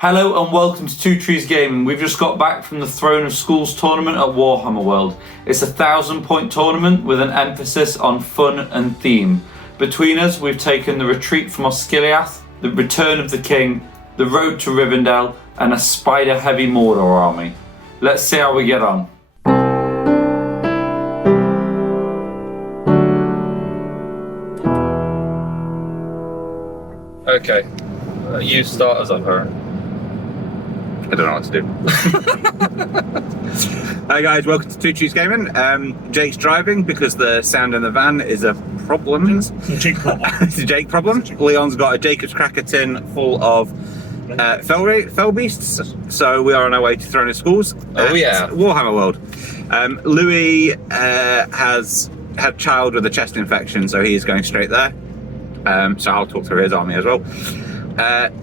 Hello and welcome to Two Trees Gaming. We've just got back from the Throne of Schools tournament at Warhammer World. It's a 1,000-point tournament with an emphasis on fun and theme. Between us, we've taken the retreat from Osgiliath, the return of the king, the road to Rivendell, and a spider-heavy Mordor army. Let's see how we get on. Okay, you start us up, Aaron. I don't know what to do. Hi guys, welcome to Two Trees Gaming. Jake's driving because the sound in the van is a problem. It's a Jake problem. It's a Jake problem. Leon's got a Jacob's cracker tin full of fell beasts, so we are on our way to Throne of Schools. Warhammer World. Louis has had child with a chest infection, so he is going straight there. So I'll talk through his army as well.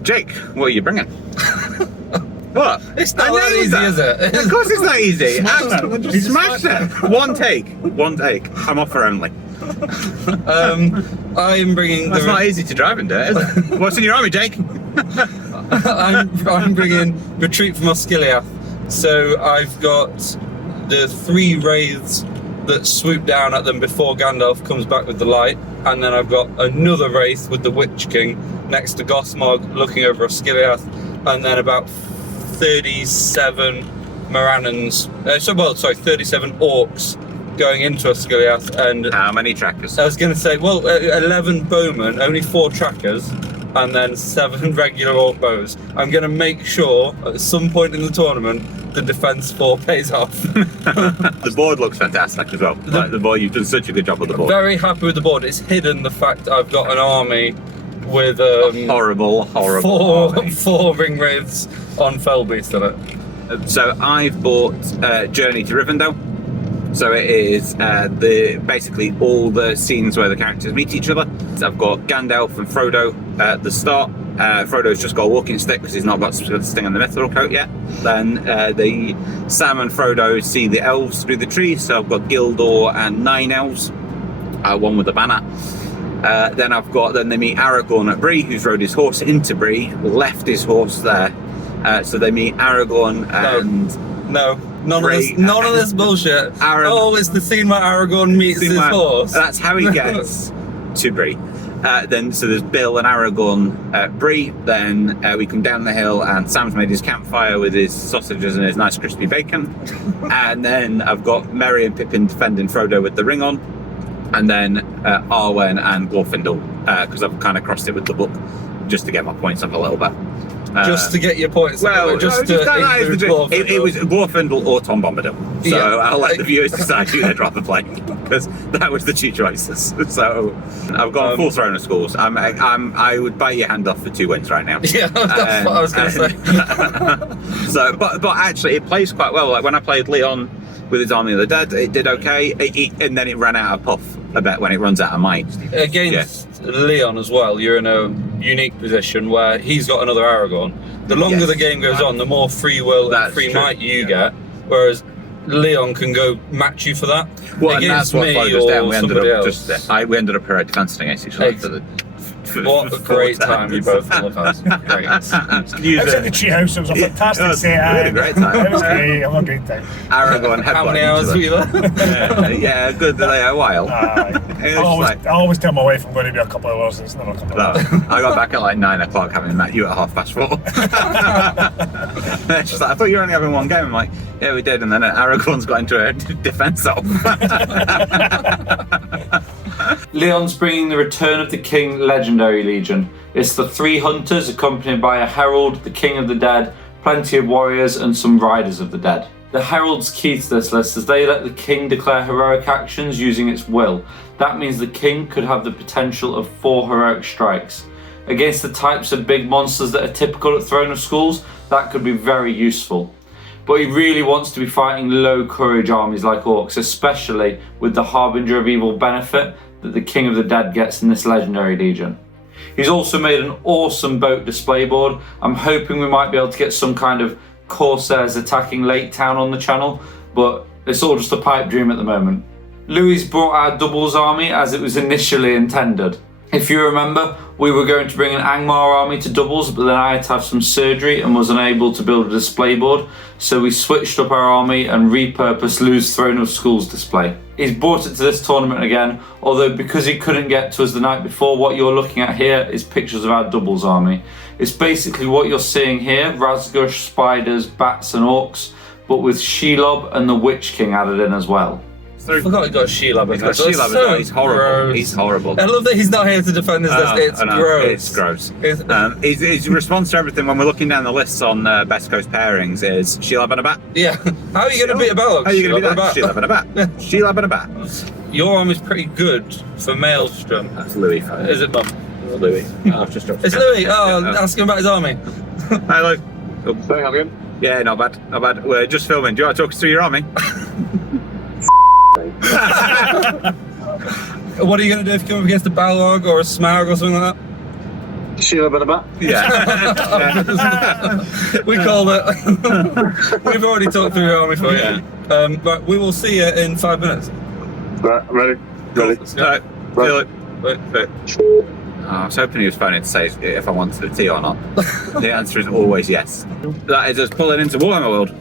Jake, what are you bringing? What? It's not that easy, is it? Of course it's not easy. Absolutely smashed it. One take. I'm off for only. I'm bringing. That's not easy to drive into, is it? What's in your army, Jake? I'm bringing retreat from Osgiliath. So I've got the 3 wraiths that swoop down at them before Gandalf comes back with the light, and then I've got another wraith with the Witch King next to Gosmog looking over Osgiliath, and then about 37 Morannons, 37 orcs going into Osgiliath. And how many trackers? I was going to say, 11 bowmen, only 4 trackers, and then 7 regular orc bows. I'm going to make sure at some point in the tournament the defense 4 pays off. The board looks fantastic as well. The board, you've done such a good job with the board. Very happy with the board. It's hidden the fact that I've got an army with horrible 4 ring wraiths on fell beast in it. So I've bought Journey to Rivendell. So it is basically all the scenes where the characters meet each other. So I've got Gandalf and Frodo at the start. Frodo's just got a walking stick because he's not got the sting on the mithril coat yet. Then Sam and Frodo see the elves through the trees. So I've got Gildor and 9 elves, one with a banner. Then they meet Aragorn at Bree, who's rode his horse into Bree, left his horse there. So they meet Aragorn and none of this bullshit. It's the scene where Aragorn meets his horse. That's how he gets to Bree. So there's Bill and Aragorn at Bree. Then we come down the hill and Sam's made his campfire with his sausages and his nice crispy bacon. And then I've got Merry and Pippin defending Frodo with the ring on. And then Arwen and Glorfindel, because I've kind of crossed it with the book just to get my points up a little bit. Just to get your points. It was Glorfindel or Tom Bombadil. So I'll let the viewers decide who they'd rather play, because that was the 2 choices. So I've gone full Throne of Schools. I would bite your hand off for 2 wins right now. Yeah, that's what I was going to say. So, but actually, it plays quite well. Like when I played Leon with his Army of the Dead, it did okay, and then it ran out of puff a bit when it runs out of might. Against Leon as well, you're in a unique position where he's got another Aragorn. The longer the game goes on, the more free will and free might you get, whereas Leon can go match you for that. Well, and that's what slowed us down. We ended up defensing against each other. What a great time we both will have had. Great. I was at the tree house, it was a fantastic set. We had a great time. It was great, I had a great time. Aragorn How many hours were you there? Yeah, good delay, a while. I always tell my wife I'm going to be a couple of hours, and it's not a couple of hours. I got back at like 9 o'clock having met you at 4:30. She's like, I thought you were only having one game. I'm like, yeah, we did, and then Aragorn's got into a defense op. Leon's bringing the Return of the King Legendary Legion. It's the 3 hunters accompanied by a herald, the King of the Dead, plenty of warriors and some riders of the dead. The herald's key to this list as they let the king declare heroic actions using its will. That means the king could have the potential of 4 heroic strikes. Against the types of big monsters that are typical at Throne of Schools, that could be very useful. But he really wants to be fighting low courage armies like orcs, especially with the Harbinger of Evil benefit that the King of the Dead gets in this Legendary Legion. He's also made an awesome boat display board. I'm hoping we might be able to get some kind of Corsairs attacking Lake Town on the channel, but it's all just a pipe dream at the moment. Louis brought our doubles army as it was initially intended. If you remember, We were going to bring an Angmar army to doubles, but then I had to have some surgery and was unable to build a display board, so we switched up our army and repurposed Lou's Throne of Skulls display. He's brought it to this tournament again, although because he couldn't get to us the night before, what you're looking at here is pictures of our doubles army. It's basically what you're seeing here, Razgush, spiders, bats and orcs, but with Shelob and the Witch King added in as well. I forgot he got Shelob. He's got Shelob. He's horrible. Gross. He's horrible. I love that he's not here to defend his list. It's gross. It's gross. His response to everything when we're looking down the lists on Best Coast pairings is Shelob and a bat. Yeah. How are you going to beat a Balrog? How are you going to beat that? Shelob and a bat. Shelob and a bat. Your arm is pretty good for Maelstrom. That's Louis. Is it, Mum? Louis. I've just dropped. It's Louis. Oh, ask him about his army. Hi, Lou. Sorry, how are you? Yeah, not bad. Not bad. We're just filming. Do you want to talk us through your army? What are you going to do if you come up against a Balrog or a Smaug or something like that? Shelob and a bat. Yeah. We called it. We've already talked through your army for you. Right, we will see you in 5 minutes. Right, I'm ready. Ready. Right. Feel it. Wait. Oh, I was hoping he was phoning to say if I wanted a tea or not. The answer is always yes. That is us pulling into Warhammer World.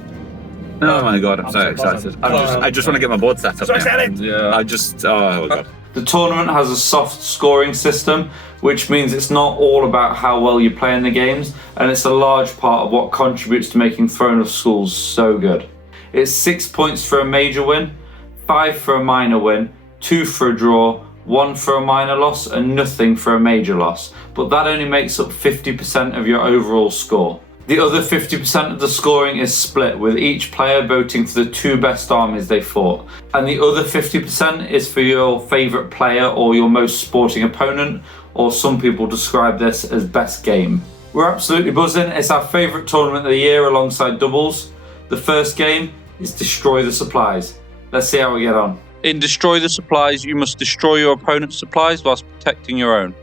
Oh my god, I'm so excited. I just want to get my board set up. So excited! Yeah. Oh god. The tournament has a soft scoring system, which means it's not all about how well you play in the games, and it's a large part of what contributes to making Throne of Skulls so good. It's 6 points for a major win, 5 for a minor win, 2 for a draw, 1 for a minor loss, and nothing for a major loss, but that only makes up 50% of your overall score. The other 50% of the scoring is split, with each player voting for the 2 best armies they fought. And the other 50% is for your favourite player or your most sporting opponent, or some people describe this as best game. We're absolutely buzzing. It's our favourite tournament of the year alongside doubles. The first game is Destroy the Supplies. Let's see how we get on. In Destroy the Supplies, you must destroy your opponent's supplies whilst protecting your own.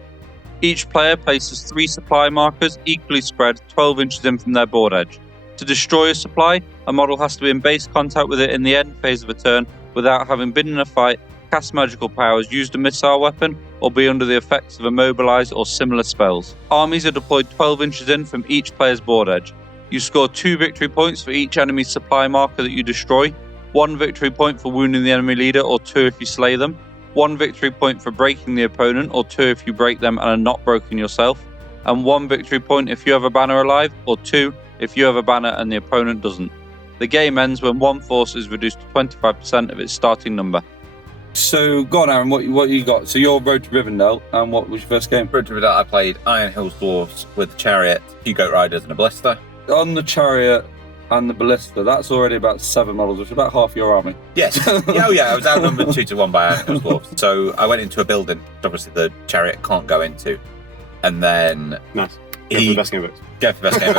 Each player places 3 supply markers equally spread 12 inches in from their board edge. To destroy a supply, a model has to be in base contact with it in the end phase of a turn without having been in a fight, cast magical powers, used a missile weapon, or be under the effects of immobilize or similar spells. Armies are deployed 12 inches in from each player's board edge. You score 2 victory points for each enemy's supply marker that you destroy, 1 victory point for wounding the enemy leader, or 2 if you slay them, 1 victory point for breaking the opponent, or 2 if you break them and are not broken yourself, and 1 victory point if you have a banner alive, or 2 if you have a banner and the opponent doesn't. The game ends when one force is reduced to 25% of its starting number. So, go on, Aaron, what you got? So, you're Road to Rivendell, and what was your first game? Road to Rivendell, I played Iron Hills Dwarves with the Chariot, 2 Goat Riders and a Ballista. On the Chariot and the Ballista, that's already about 7 models, which is about half your army. Yes. I was outnumbered 2-1 by Iron Hills Dwarves. So I went into a building, which obviously the Chariot can't go into. And then... Nice. Go for the best game votes. Go for the best game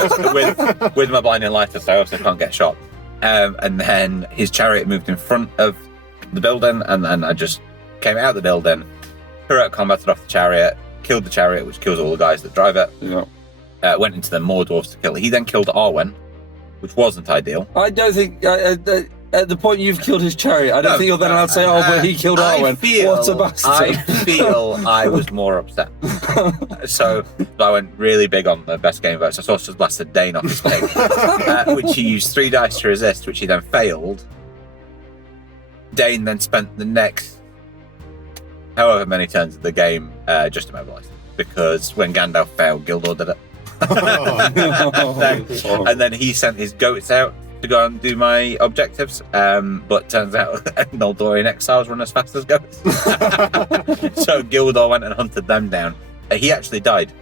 votes. with my blinding lighter, so I also can't get shot. And then his Chariot moved in front of the building, and then I just came out the building, heroic combated off the Chariot, killed the Chariot, which kills all the guys that drive it. Yeah. Went into the more dwarves to kill. He then killed Arwen, which wasn't ideal. I don't think, at the point you've killed his Chariot, I don't think you're then allowed to say, but he killed Arwen. What a bastard. I feel I was more upset. So I went really big on the best game votes. I sort of blasted Dane off his pig, which he used 3 dice to resist, which he then failed. Dane then spent the next however many turns of the game just immobilised, because when Gandalf failed, Gildor did it. And then he sent his goats out to go and do my objectives, but turns out Noldorian exiles run as fast as goats. So Gildor went and hunted them down. He actually died.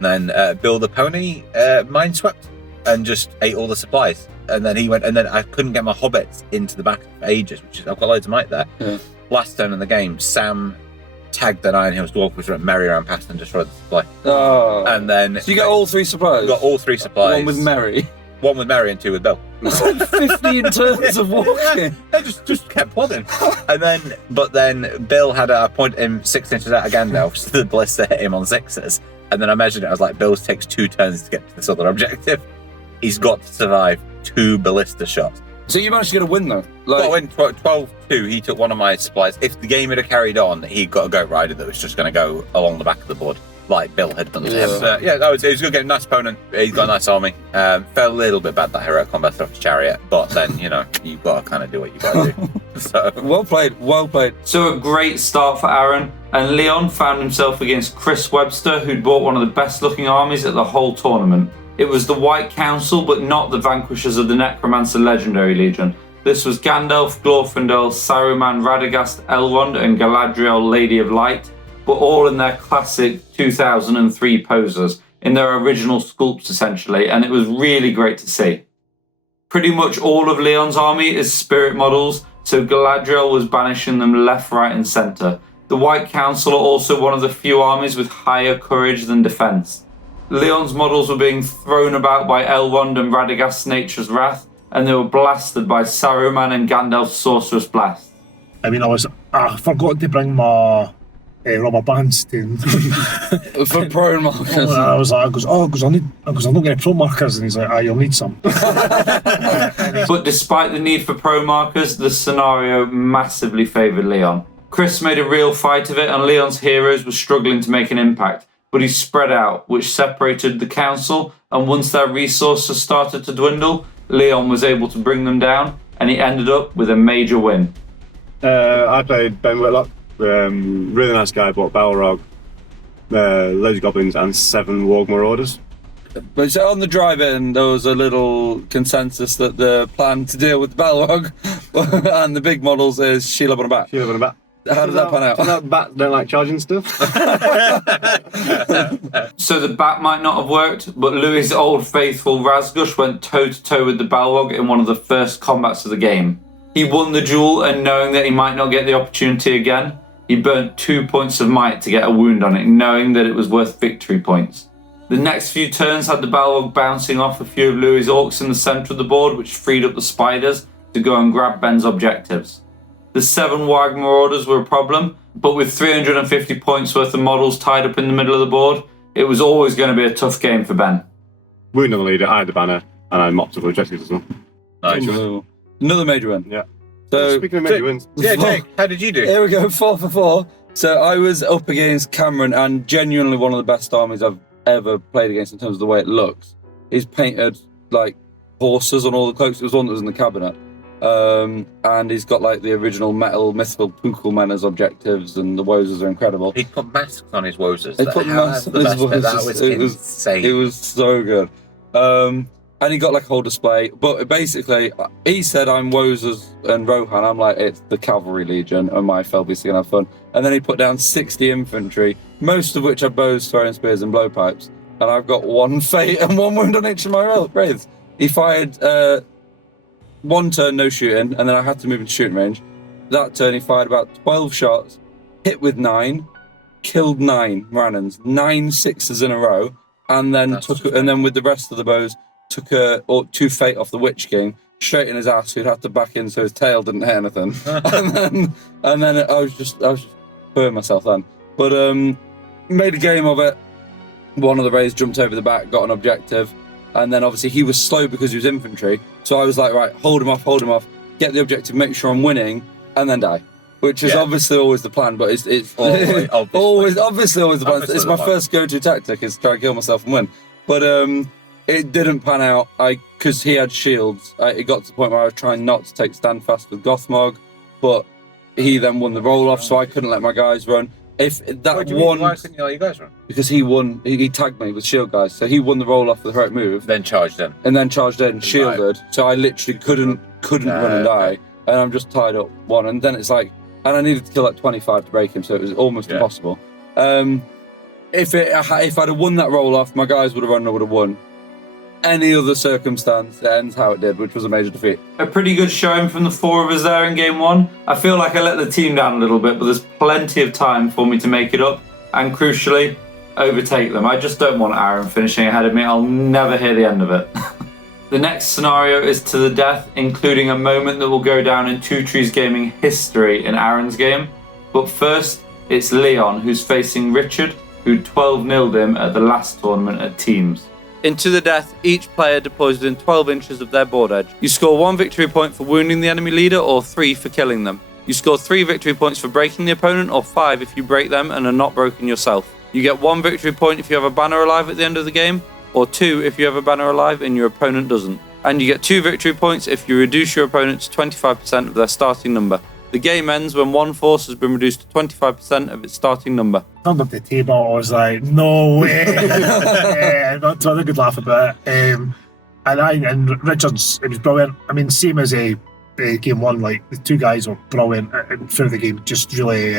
And then Bill the Pony mineswept and just ate all the supplies. And then he went, and then I couldn't get my hobbits into the back for ages, which is, I've got loads of might there. Yeah. Last turn in the game, Sam tagged an Iron Hills Dwarf, which went merry around past and destroyed the supply. Oh. And then... So you got all 3 supplies? Got all 3 supplies. 1 with Merry? 1 with Merry and 2 with Bill. That's like 15 turns of walking. They just kept plodding. But then Bill had a point him 6 inches out of Gandalf, so the Ballista hit him on 6s. And then I measured it, I was like, Bill takes 2 turns to get to this other objective. He's got to survive 2 Ballista shots. So you managed to get a win, though? Well, when 12-2, he took one of my supplies. If the game had carried on, he got a Goat Rider that was just going to go along the back of the board. like Bill had done to Yeah. him. So, yeah, it was a good game. Nice opponent. He's got a nice army. Felt a little bit bad that heroic combat stuff with Chariot, but then you've got to kind of do what you got to do. So Well played. So a great start for Aaron, and Leon found himself against Chris Webster, who'd brought one of the best looking armies at the whole tournament. It was the White Council, but not the vanquishers of the Necromancer Legendary Legion. This was Gandalf, Glorfindel, Saruman, Radagast, Elrond, and Galadriel, Lady of Light, but all in their classic 2003 poses, in their original sculpts essentially, and it was really great to see. Pretty much all of Leon's army is spirit models, so Galadriel was banishing them left, right, and centre. The White Council are also one of the few armies with higher courage than defence. Leon's models were being thrown about by Elrond and Radagast's Nature's Wrath, and they were blasted by Saruman and Gandalf's Sorcerous Blast. I mean, I forgot to bring my rubber bands to. For prone markers. I was like, I'm not getting pro markers, and he's like, you'll need some. But despite the need for pro markers, the scenario massively favoured Leon. Chris made a real fight of it, and Leon's heroes were struggling to make an impact, but he spread out, which separated the council, and once their resources started to dwindle, Leon was able to bring them down, and he ended up with a major win. I played Ben Whitlock, really nice guy, bought Balrog, loads of goblins and 7 Warg Marauders. But so on the drive-in, there was a little consensus that the plan to deal with the Balrog and the big models is Sheila on a bat. Sheila on a bat. How did that pan out? That bats don't like charging stuff. So the bat might not have worked, but Louis' old faithful Razgush went toe-to-toe with the Balrog in one of the first combats of the game. He won the duel, and knowing that he might not get the opportunity again, he burnt 2 points of might to get a wound on it, knowing that it was worth victory points. The next few turns had the Balrog bouncing off a few of Louis' orcs in the centre of the board, which freed up the spiders to go and grab Ben's objectives. The 7 Warg Marauders were a problem, but with 350 points worth of models tied up in the middle of the board, it was always going to be a tough game for Ben. Wound on the leader, I had the banner, and I mopped up objectives as well. nice. Ooh. Another major win. Yeah. So Speaking of major wins, Yeah, Jake, how did you do? here we go, 4 for 4. So I was up against Cameron, and genuinely one of the best armies I've ever played against in terms of the way it looks. He's painted like horses on all the cloaks. It was one that was in the cabinet. And he's got like the original metal mythical Pukul men as objectives, and the Wozers are incredible. He put masks on his Wozers. He put masks on his Wozers. That was insane. It was so good. And he got like a whole display. But basically, he said, I'm Wozers and Rohan. I'm like, it's the Cavalry Legion, and my Felby's going to have fun. And then he put down 60 infantry, most of which are bows, throwing spears, and blowpipes. And I've got 1 fate and 1 wound on each of my wraiths. He fired 1 turn, no shooting, and then I had to move into shooting range. That turn, he fired about 12 shots, hit with 9, killed 9 Rannans, 9 6s in a row, and then with the rest of the bows, took 2 fate off the Witch King, straight in his ass, who'd have to back in so his tail didn't hit anything. and then I was just burning myself then. But made a game of it. One of the Rays jumped over the back, got an objective, and then obviously he was slow because he was infantry. So I was like, right, hold him off, get the objective, make sure I'm winning, and then die. Which is obviously always the plan, but it's always the plan. It's my first go-to tactic, is try and kill myself and win. But it didn't pan out, because he had shields. It got to the point where I was trying not to take Standfast with Gothmog, but he then won the roll-off, so I couldn't let my guys run. If that why couldn't you let you guys run? Because he won, he tagged me with shield guys, so he won the roll-off with the heroic move. Then charged in. And then charged in, shielded, so I literally couldn't run and die, and I'm just tied up 1, and then it's like, and I needed to kill like 25 to break him, so it was almost impossible. If I'd have won that roll-off, my guys would have run and I would have won. Any other circumstance, it ends how it did, which was a major defeat. A pretty good showing from the 4 of us there in game 1. I feel like I let the team down a little bit, but there's plenty of time for me to make it up, and crucially, overtake them. I just don't want Aaron finishing ahead of me. I'll never hear the end of it. The next scenario is to the death, including a moment that will go down in Two Trees Gaming history in Aaron's game. But first, it's Leon, who's facing Richard, who 12-0'd him at the last tournament at teams. Into the death, each player deploys within 12 inches of their board edge. You score 1 victory point for wounding the enemy leader, or 3 for killing them. You score 3 victory points for breaking the opponent, or 5 if you break them and are not broken yourself. You get 1 victory point if you have a banner alive at the end of the game, or 2 if you have a banner alive and your opponent doesn't. And you get 2 victory points if you reduce your opponent to 25% of their starting number. The game ends when one force has been reduced to 25% of its starting number. Turned up the table, I was like, no way. Not to have a good laugh about it. And Richards, it was brilliant. I mean, same as a game one, like the 2 guys were brilliant through the game, just really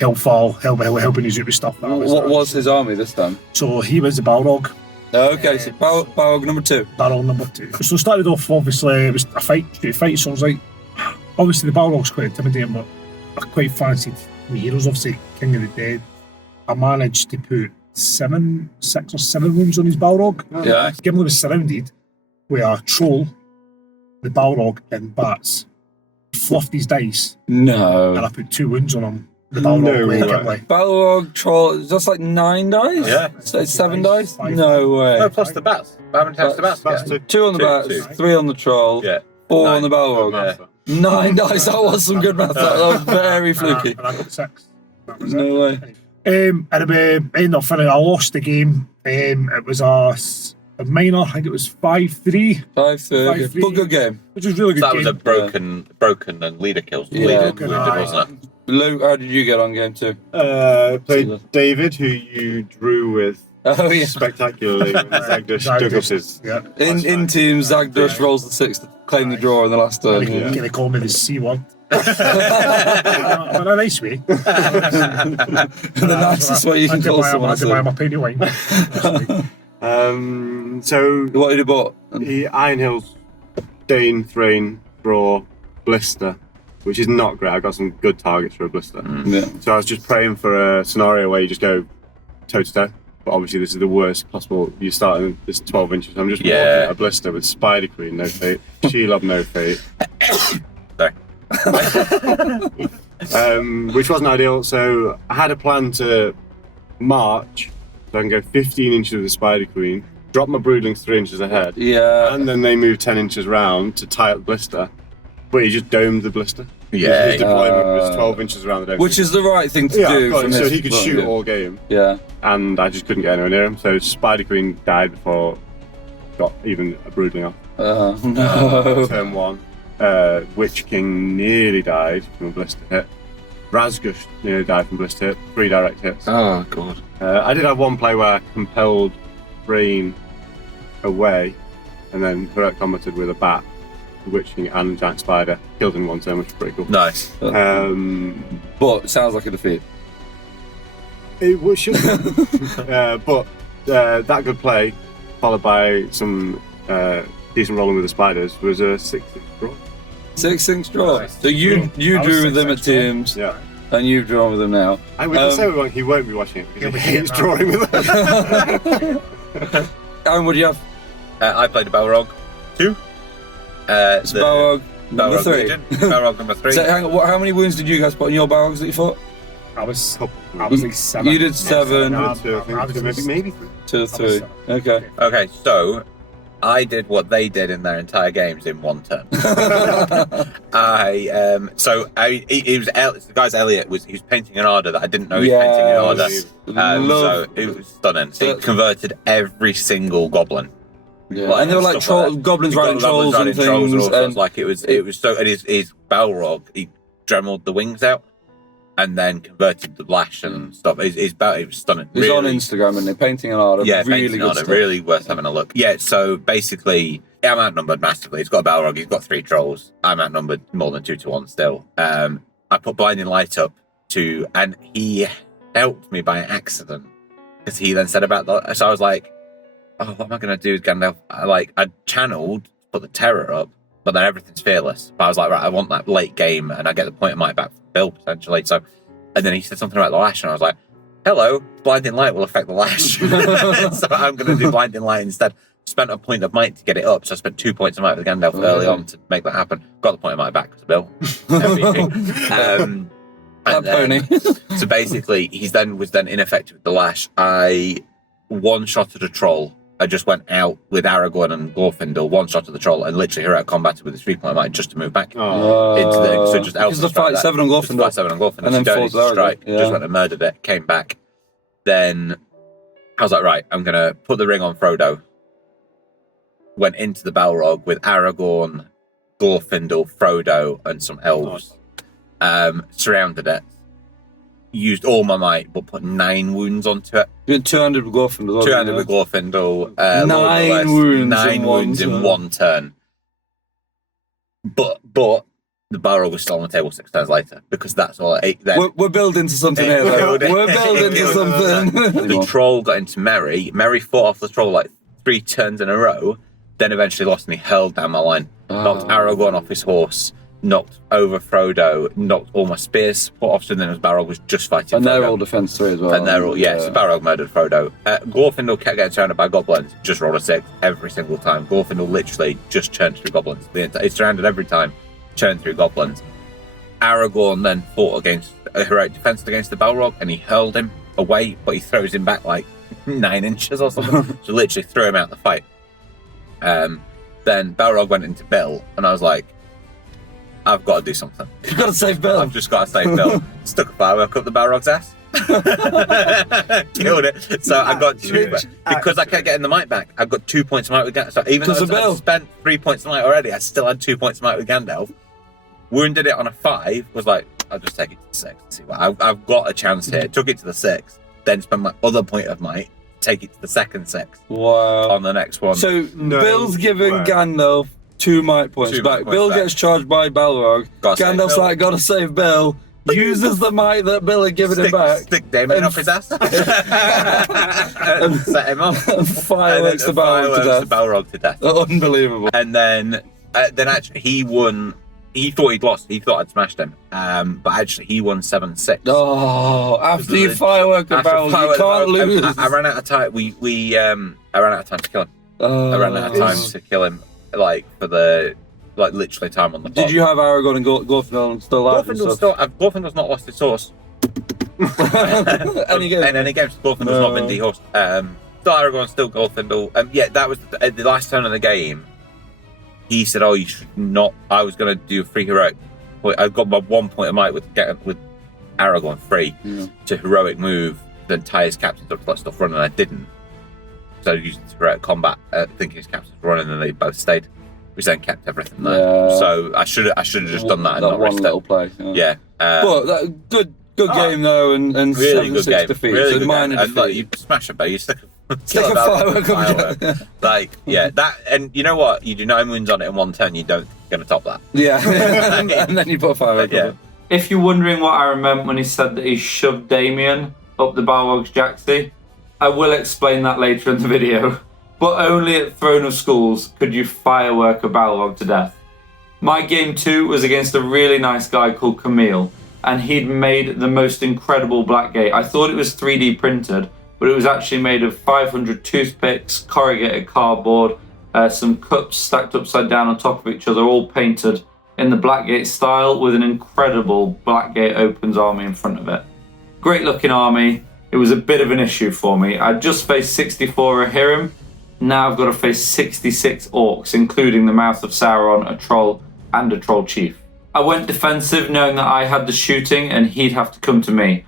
helping us out with stuff. What was his army this time? So he was the Balrog. Okay, so Balrog number 2. Balrog number 2. So started off, obviously, it was a fight, so I was like, obviously the Balrog's quite intimidating, but I quite fancied the heroes, obviously King of the Dead. I managed to put 6 or 7 wounds on his Balrog. Yeah. Gimli was surrounded with a troll, the Balrog, and bats. Fluffed his dice, No. and I put 2 wounds on him. The Balrog with Gimli. Balrog troll, that's like 9 dice? Yeah. So it's 7 dice? Five. No way. Oh, plus the bats. How many times the bats? That's Yeah. 2 on the bats, Two. 3 on the troll, Yeah. 4 9. on the Balrog. Yeah. 9 dice, that was some good math. That was very fluky. And I got 6. That was No way. And it ended up finishing. I lost the game. It was a minor. I think it was 5-3, 5-3. 5-3. But good game. which was a really good That game. was a broken and leader kills. Yeah. Leader Broken, wounded, aye. wasn't it? Luke, how did you get on game 2? Played David, who you drew with Oh, yeah. spectacularly. Zagdush dug up his. Yeah. In teams, Zagdush rolls the 6 to claim the draw in the last turn. Can they call me the C word? But in a nice way. The nicest way you can call someone. I had to buy him a penny wine. So What did you bought? he Iron Hills, Dane, Thrain, Braw, Blister, which is not great. I got some good targets for a Blister. Yeah. So I was just praying for a scenario where you just go toe to toe. But obviously this is the worst possible. You start in this 12 inches. I'm just walking a Blister with Spider Queen, no fate. Shelob, no fate. Sorry. Which wasn't ideal. So I had a plan to march, so I can go 15 inches with the Spider Queen, drop my Broodlings 3 inches ahead, Yeah. and then they move 10 inches round to tie up the Blister. But he just domed the Blister. Yeah. His deployment was 12 inches around the dome. Which is the right thing to yeah, do. got from him, so this he could point, shoot yeah. all game, Yeah. and I just couldn't get anywhere near him. So Spider Queen died before got even a Broodling off. No. Turn 1. Witch King nearly died from a Blister hit. Razgush nearly died from Blister hit. 3 direct hits. Oh god. I did have one play where I compelled Brain away, and then Heroic combated with a bat, the Witch King and Giant Spider, killed in 1 turn, which was pretty cool. Nice. But it sounds like a defeat. It was should but that good play, followed by some decent rolling with the Spiders, was a 6-6 draw. 6-6 draw. Nice. So you I drew was with them 6-6 at teams, Yeah. and you've drawn with them now. I would say he won't be watching it because he hates drawing with them. Aaron, what do you have? I played a Balrog 2. It's Balrog number 3. Legion. Balrog number 3. So hang on, how many wounds did you guys put on your Balrogs that you fought? I was like 7. You did 7. Yeah. Maybe 2 or 3. Okay. Okay, so I did what they did in their entire games in 1 turn. It was the guy's Elliot he was painting an Arda that I didn't know he was painting an Arda. So it was stunning. It converted every single goblin. Yeah. And they were like goblins riding trolls and things. And all sorts. Like it was so. And his Balrog, he dremeled the wings out, and then converted the lash and stuff. It was stunning. He's on Instagram and they're painting an art. Yeah, really painting good on it. stuff. Really worth having a look. Yeah, so basically, I'm outnumbered massively. He's got a Balrog, he's got 3 trolls. I'm outnumbered more than 2 to 1 still. I put Blinding Light up and he helped me by accident. Because he then said about that. So I was like, oh, what am I going to do, Gandalf? I channeled, put the terror up, but then everything's fearless. But I was like, right, I want that late game, and I get the point of my back for Bill, potentially. So, and then he said something about the lash, and I was like, hello, Blinding Light will affect the lash. So I'm going to do Blinding Light instead. Spent a point of might to get it up, so I spent 2 points of might with Gandalf early on to make that happen. Got the point of might back because Bill. MVP. That pony. So basically, was then ineffective with the lash. I one-shotted a troll. I just went out with Aragorn and Glorfindel, one-shotted the troll, and literally Heroic combated with his 3-point might just to move back. Into the, so just Because the fight 7 on Glorfindel. Fight 7 on Glorfindel. And then so falls strike. Aragorn. Yeah. Just went and murdered it, came back. Then I was like, right, I'm going to put the ring on Frodo. Went into the Balrog with Aragorn, Glorfindel, Frodo, and some elves. Surrounded it. Used all my might, but put 9 wounds onto it. You had 200 with Glorfindel. 200 with Glorfindel. 9 wounds. 9 wounds in one turn. But the Balrog was still on the table 6 turns later, because that's all. We're building to something here, though. We're building to something. The troll got into Merry. Merry fought off the troll like 3 turns in a row, then eventually lost, and he hurled down my line. Knocked Aragorn off his horse, knocked over Frodo, knocked all my spears off, and then Balrog was just fighting And Frodo. they're all defense 3 as well. And they're all, so Balrog murdered Frodo. Glorfindel kept getting surrounded by goblins, just rolled a 6 every single time. Glorfindel literally just churned through goblins. He's surrounded every time, churned through goblins. Aragorn then fought against a heroic defense against the Balrog, and he hurled him away, but he throws him back like 9 inches or something. So literally threw him out the fight. Then Balrog went into Bill, and I was like, I've got to do something. You've got to save Bill. I've just got to save Bill. Stuck a firework up the Balrog's ass. Killed it. So I got 2 because I kept getting the might back. I've got 2 points of might with Gandalf. So even though I spent 3 points of might already, I still had 2 points of might with Gandalf. Wounded it on a 5. Was like, I'll just take it to the 6. See what I've got a chance here. Took it to the 6. Then spent my other point of might. Take it to the second 6. Wow. On the next one. So Bill's giving Gandalf 2 might points back. Bill gets charged by Balrog. Gandalf's like, gotta save Bill. Uses the might that Bill had given him back. Stick Damon up his ass. And set him up. And fireworks the Balrog to death. Unbelievable. And then actually he won. He thought he'd lost. He thought I'd smashed him. But actually he won 7-6. Oh, after you firework a Balrog, you can't lose. I ran out of time. I ran out of time to kill him. I ran out of time to kill him. Literally time on the clock. Did you have Aragorn and Glorfindel still alive? Glorfindel's not lost his horse. Any game? In any games, Glorfindel's not been dehorsed. Still Aragorn, still Glorfindel. That was the last turn of the game. He said, "Oh, you should not." I was going to do a free heroic. I got my 1 point of might with Aragorn free to heroic move, then tie his captains up to let stuff run, and I didn't. So I used heroic combat, thinking his captains were running, and they both stayed. Which then kept everything there. Yeah. So I should have just done that and not risked it. Little play. Yeah. But good game though, and really good game. Defeats. Really good game. And look, you smash it, but you stick a firework. That, and you know what? You do 9 wounds on it in 1 turn. You don't going to top that. Yeah, and then you put a firework. Yeah. If you're wondering what Aaron meant when he said that he shoved Damien up the Balrog's jacksie, I will explain that later in the video. But only at Throne of Skulls could you firework a Balrog to death. My game 2 was against a really nice guy called Camille, and he'd made the most incredible Blackgate. I thought it was 3D printed, but it was actually made of 500 toothpicks, corrugated cardboard, some cups stacked upside down on top of each other, all painted in the Blackgate style with an incredible Blackgate Opens army in front of it. Great looking army. It was a bit of an issue for me. I just faced 64 Rohirrim. Now I've got to face 66 orcs, including the Mouth of Sauron, a troll, and a troll chief. I went defensive knowing that I had the shooting and he'd have to come to me.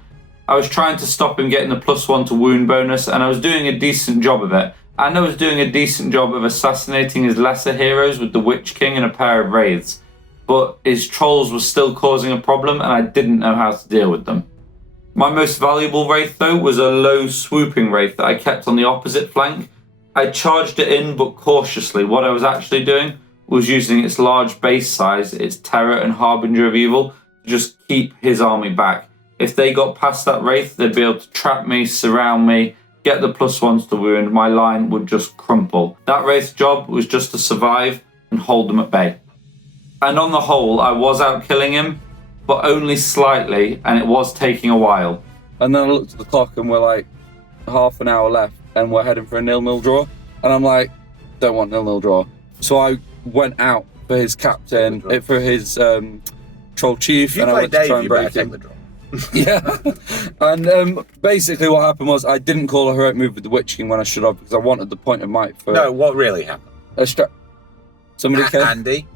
I was trying to stop him getting the +1 to wound bonus, and I was doing a decent job of it. And I was doing a decent job of assassinating his lesser heroes with the Witch King and a pair of wraiths. But his trolls were still causing a problem and I didn't know how to deal with them. My most valuable wraith though was a low swooping wraith that I kept on the opposite flank. I charged it in, but cautiously. What I was actually doing was using its large base size, its terror and harbinger of evil, to just keep his army back. If they got past that wraith, they'd be able to trap me, surround me, get the +1s to wound. My line would just crumple. That wraith's job was just to survive and hold them at bay. And on the whole, I was out killing him, but only slightly, and it was taking a while. And then I looked at the clock and we're like, half an hour left. And we're heading for a 0-0 draw. And I'm like, don't want 0-0 draw. So I went out for his captain, for his troll chief, and I went to try and break him. The draw. Yeah. And basically what happened was I didn't call a heroic move with the Witch King when I should have, because I wanted the point of might for... No, what really happened? Somebody came... Andy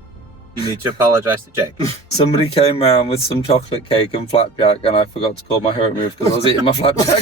You need to apologise to Jake. Somebody came round with some chocolate cake and flapjack, and I forgot to call my heroic move because I was eating my flapjack.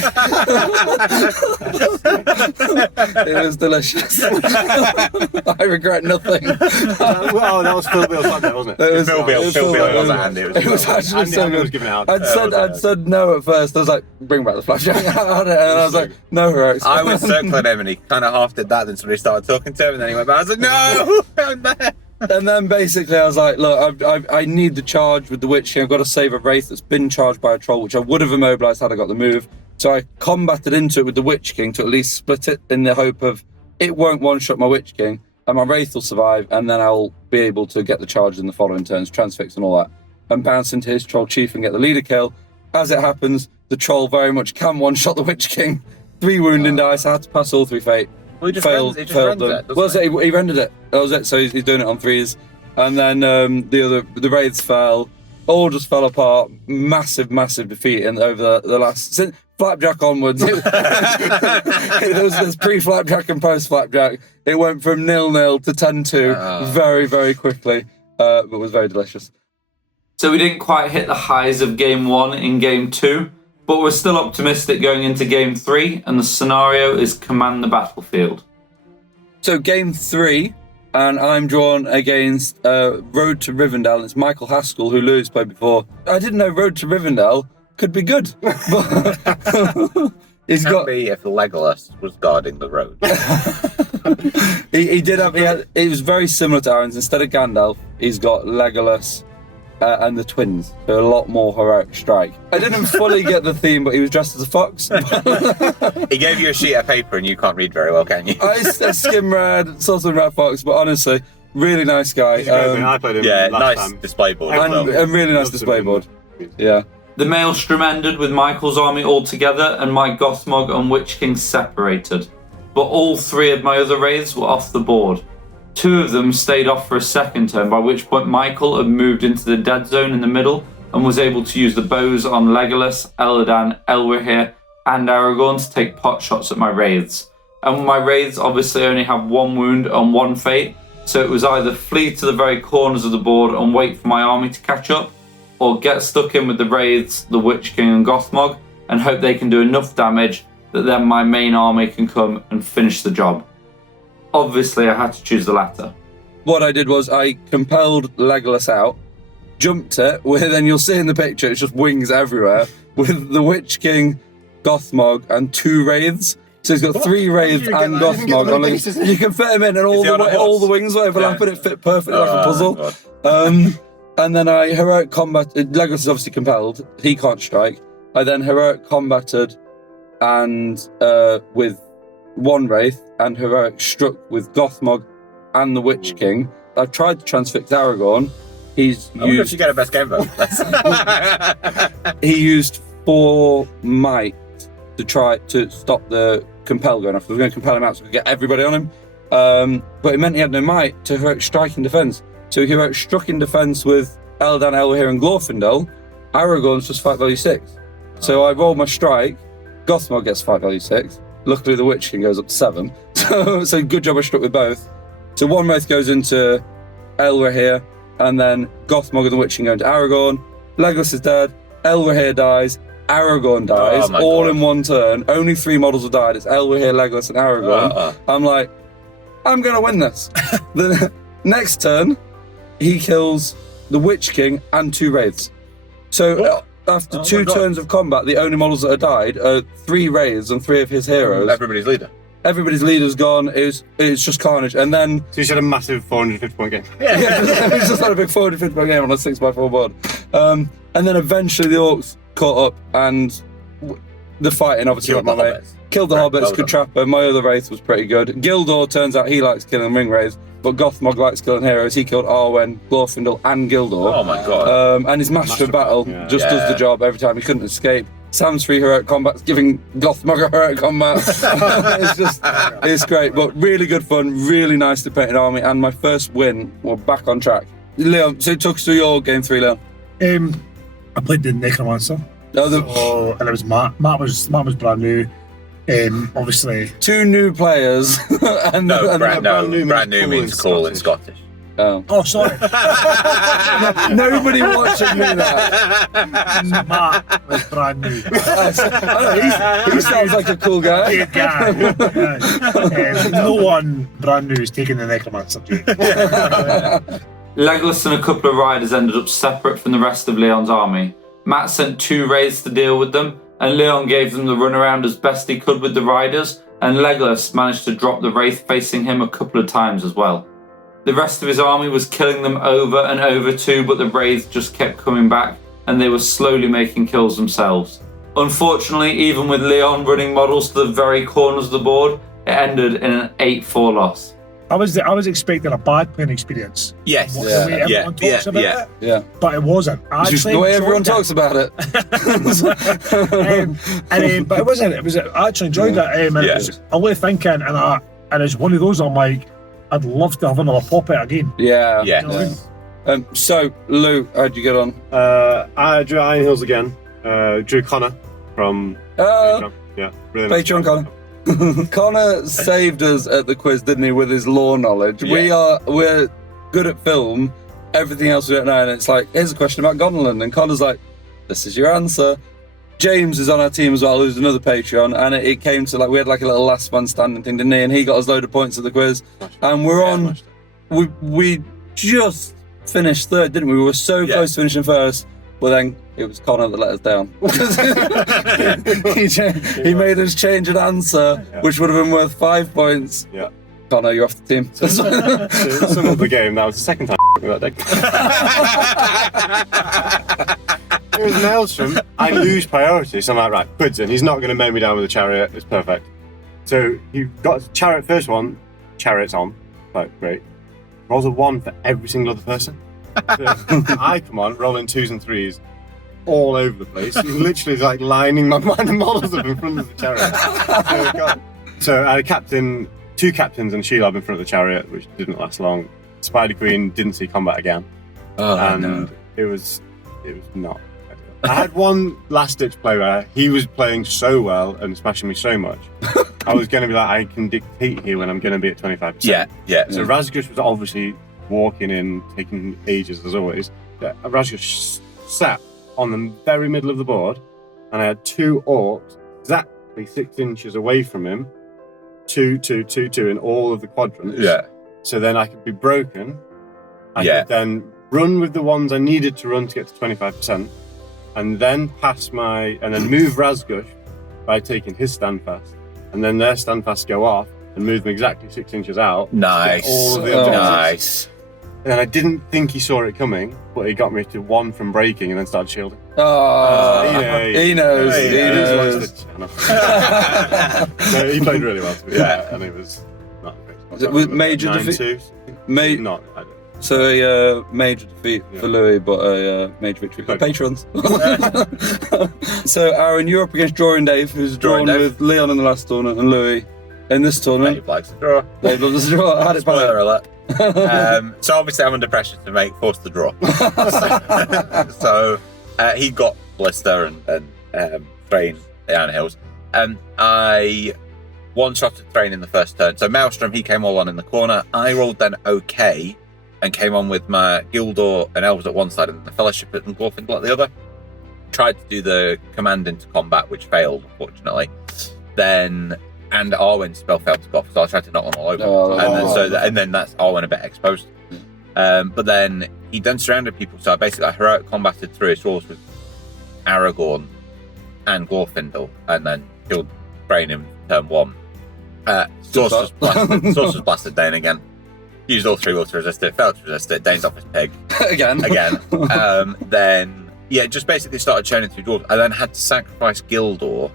It was delicious. I regret nothing. Well, that was Phil Beale's flapjack, wasn't it? Phil Beale wasn't Andy. It was actually Andy so was good. giving it out. I'd said no at first. I was like, bring back the flapjack. And I was like, no heroics. I was circling him and he kind of half did that, then somebody started talking to him and then he went back. I was like, no! I'm there! And then basically I was like, look, I need the charge with the Witch King. I've got to save a Wraith that's been charged by a Troll, which I would have immobilised had I got the move. So I combated into it with the Witch King to at least split it in the hope of it won't one-shot my Witch King and my Wraith will survive, and then I'll be able to get the charge in the following turns, transfix and all that, and bounce into his Troll Chief and get the leader kill. As it happens, the Troll very much can one-shot the Witch King. 3 wounding dice, I had to pass all 3 fate. Well, he just failed runs them. it, Well, so he rendered it. That was it. So he's doing it on 3s, and then the Wraiths fell. All just fell apart. Massive defeat over the last since Flapjack onwards. There's pre-Flapjack and post-Flapjack. It went from 0-0 to 10-2 very quickly, but was very delicious. So we didn't quite hit the highs of game 1 in game 2, but we're still optimistic going into game 3, and the scenario is command the battlefield. So game 3, and I'm drawn against Road to Rivendell. It's Michael Haskell, who Lewis played before. I didn't know Road to Rivendell could be good. He's got be if Legolas was guarding the road. he did have. It was very similar to Aaron's. Instead of Gandalf, he's got Legolas and the twins. So a lot more heroic strike. I didn't fully get the theme, but he was dressed as a fox. He gave you a sheet of paper and you can't read very well, can you? I skim read, saw some red fox, but honestly, really nice guy. I played him last nice time. display board. as And well. a really nice display board. Yeah. The Maelstrom ended with Michael's army all together and my Gothmog and Witch King separated, but all 3 of my other wraiths were off the board. 2 of them stayed off for a second turn, by which point Michael had moved into the dead zone in the middle and was able to use the bows on Legolas, Elladan, Elwihir and Aragorn to take pot shots at my wraiths. And my wraiths obviously only have 1 wound and 1 fate, so it was either flee to the very corners of the board and wait for my army to catch up, or get stuck in with the wraiths, the Witch King and Gothmog and hope they can do enough damage that then my main army can come and finish the job. Obviously, I had to choose the latter. What I did was I compelled Legolas out, jumped it, where then you'll see in the picture, it's just wings everywhere, with the Witch King, Gothmog, and 2 wraiths. So he's got 3 wraiths and Gothmog. You can fit him in, and all the wings were overlapping. It fit perfectly like a puzzle. And then I heroic combat. Legolas is obviously compelled. He can't strike. I then heroic combated, and with 1 wraith, and heroic struck with Gothmog and the Witch King. I tried to transfix Aragorn. He's used. You get a best game vote. He used 4 might to try to stop the compel going off. I was going to compel him out so we could get everybody on him, but it meant he had no might to heroic strike in defense. So he heroic struck in defense with Elladan, Elwihir, and Glorfindel. Aragorn's just fight value 6. So I rolled my strike. Gothmog gets fight value 6. Luckily, the Witch King goes up to 7. So good job I struck with both. So 1 wraith goes into Elwihir, and then Gothmog and the Witch King go into Aragorn. Legolas is dead. Elwihir dies. Aragorn dies, all in 1 turn. Only 3 models have died. It's Elwihir, Legolas, and Aragorn. I'm like, I'm going to win this. The next turn, he kills the Witch King and 2 wraiths. So after 2 turns of combat, the only models that have died are 3 wraiths and 3 of his heroes. Everybody's leader. Everybody's leader's gone. It's just carnage. And then... So you had a massive 450-point game. Yeah, it's just had a big 450-point game on a 6x4 board. And then eventually the orcs caught up, and the fighting obviously Killed got my the mate. hobbits. Killed the hobbits, well good trapper. My other wraith was pretty good. Gildor, turns out he likes killing ring wraiths, but Gothmog likes killing heroes. He killed Arwen, Glorfindel, and Gildor. Oh my god. And his Master of Battle just does the job every time. He couldn't escape. Sam's 3 heroic combats, giving Gothmog a heroic combat. It's great, but really good fun, really nicely painted army, and my first win. We're back on track. Leon, so talk us through your game 3, Leon. I played the Necromancer. Oh, And it was Matt. Matt was brand new. Obviously, 2 new players. Brand new means means cool in Scottish. Oh, sorry. Nobody watching knew that. Matt was brand new. He sounds like a cool guy. Good guy. No one brand new is taking the necromancer joke. Legolas and a couple of riders ended up separate from the rest of Leon's army. Matt sent 2 wraiths to deal with them, and Leon gave them the runaround as best he could with the riders, and Legolas managed to drop the wraith facing him a couple of times as well. The rest of his army was killing them over and over too, but the wraiths just kept coming back, and they were slowly making kills themselves. Unfortunately, even with Leon running models to the very corners of the board, it ended in an 8-4 loss. I was expecting a bad playing experience. Yes. The way everyone talks about it. Yeah. But it wasn't. I Just actually the way everyone enjoyed talks about it. But it wasn't. It was. I actually enjoyed that. And it was only thinking, and it's one of those. I'm like, I'd love to have another pop it again. Yeah. Yeah. You know what I mean? So, Lou, how'd you get on? I drew Iron Hills again. Drew Connor from Patreon. Yeah, really nice Patreon guy. Connor. Connor saved us at the quiz, didn't he, with his lore knowledge? Yeah. We're good at film. Everything else we don't know, and it's like, here's a question about Gonland, and Connor's like, this is your answer. James is on our team as well, who's another Patreon, and it came to like, we had like a little last man standing thing, didn't he? And he got us a load of points at the quiz, and we're on. We just finished third, didn't we? We were so close to finishing first, but then it was Connor that let us down. he made us change an answer, which would have been worth 5 points. Yeah. Connor, you're off the team. So some of the game, that was the second time that day. It was Maelstrom. I lose priority, so I'm like, right, Quid's in. He's not going to mow me down with a chariot. It's perfect. So he got chariot first one, chariot's on. Like, great. Rolls a 1 for every single other person. So I come on, rolling 2s and 3s all over the place. He's literally like lining my models up in front of the chariot. So I had 2 captains and Shelob in front of the chariot, which didn't last long. Spider Queen didn't see combat again. It was not. I had one last ditch play where he was playing so well and smashing me so much. I was going to be like, I can dictate here when I'm going to be at 25%. Yeah. So Razgush was obviously walking in, taking ages as always. Razgush sat on the very middle of the board, and I had 2 orcs exactly 6 inches away from him, 2, 2, 2, 2 in all of the quadrants. Yeah. So then I could be broken. I could then run with the ones I needed to run to get to 25%, and then move Razgush by taking his standfast, and then their standfast go off and move them exactly 6 inches out. Nice. All of the objectives. Nice. And I didn't think he saw it coming, but he got me to 1 from breaking and then started shielding. He knows. So he played really well to me. Yeah, and it was not great. With major defeat? Not. So a major defeat for Louis, but a major victory for patrons. So Aaron, you're up against Drawing Dave, who's drawn with Leon in the last tournament, and Louis in this tournament. Dave likes to draw. Dave loves to draw. Had it Spoiler alert. So obviously I'm under pressure to force the draw. So he got Blister and Thrain down hills. I one-shotted Thrain in the first turn. So Maelstrom, he came all on in the corner. I rolled then okay and came on with my Gildor and Elves at one side and the Fellowship and Glorfindel at the other. Tried to do the command into combat, which failed, unfortunately. And Arwen's spell failed to go off, so I tried to knock them all over. And then that's Arwen a bit exposed. But then he then surrounded people, so I heroic combated through his walls with Aragorn and Glorfindel, and then killed Thrain in turn 1. Sorcerer's blasted Dane again. Used all 3 will to resist it, failed to resist it, Dane's off his pig. Again. Then, just basically started churning through dwarves. I then had to sacrifice Gildor.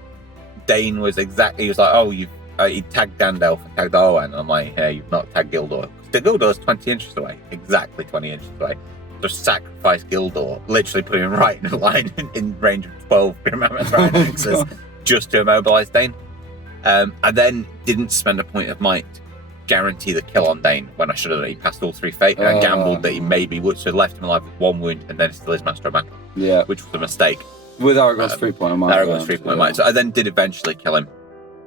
Dane was he was like, he tagged Gandalf and tagged Arwen, and I'm like, hey, you've not tagged Gildor. Gildor's 20 inches away, exactly 20 inches away. Just sacrifice Gildor, literally putting him right in a line in range of 12 axes just to immobilize Dane. I then didn't spend a point of might to guarantee the kill on Dane when I should have. He passed all 3 fate, and I gambled that he maybe would, so left him alive with 1 wound, and then still is Master of Battle. Yeah, which was a mistake. With Aragorn's 3-point of might. Aragorn's 3-point of might. So I then did eventually kill him.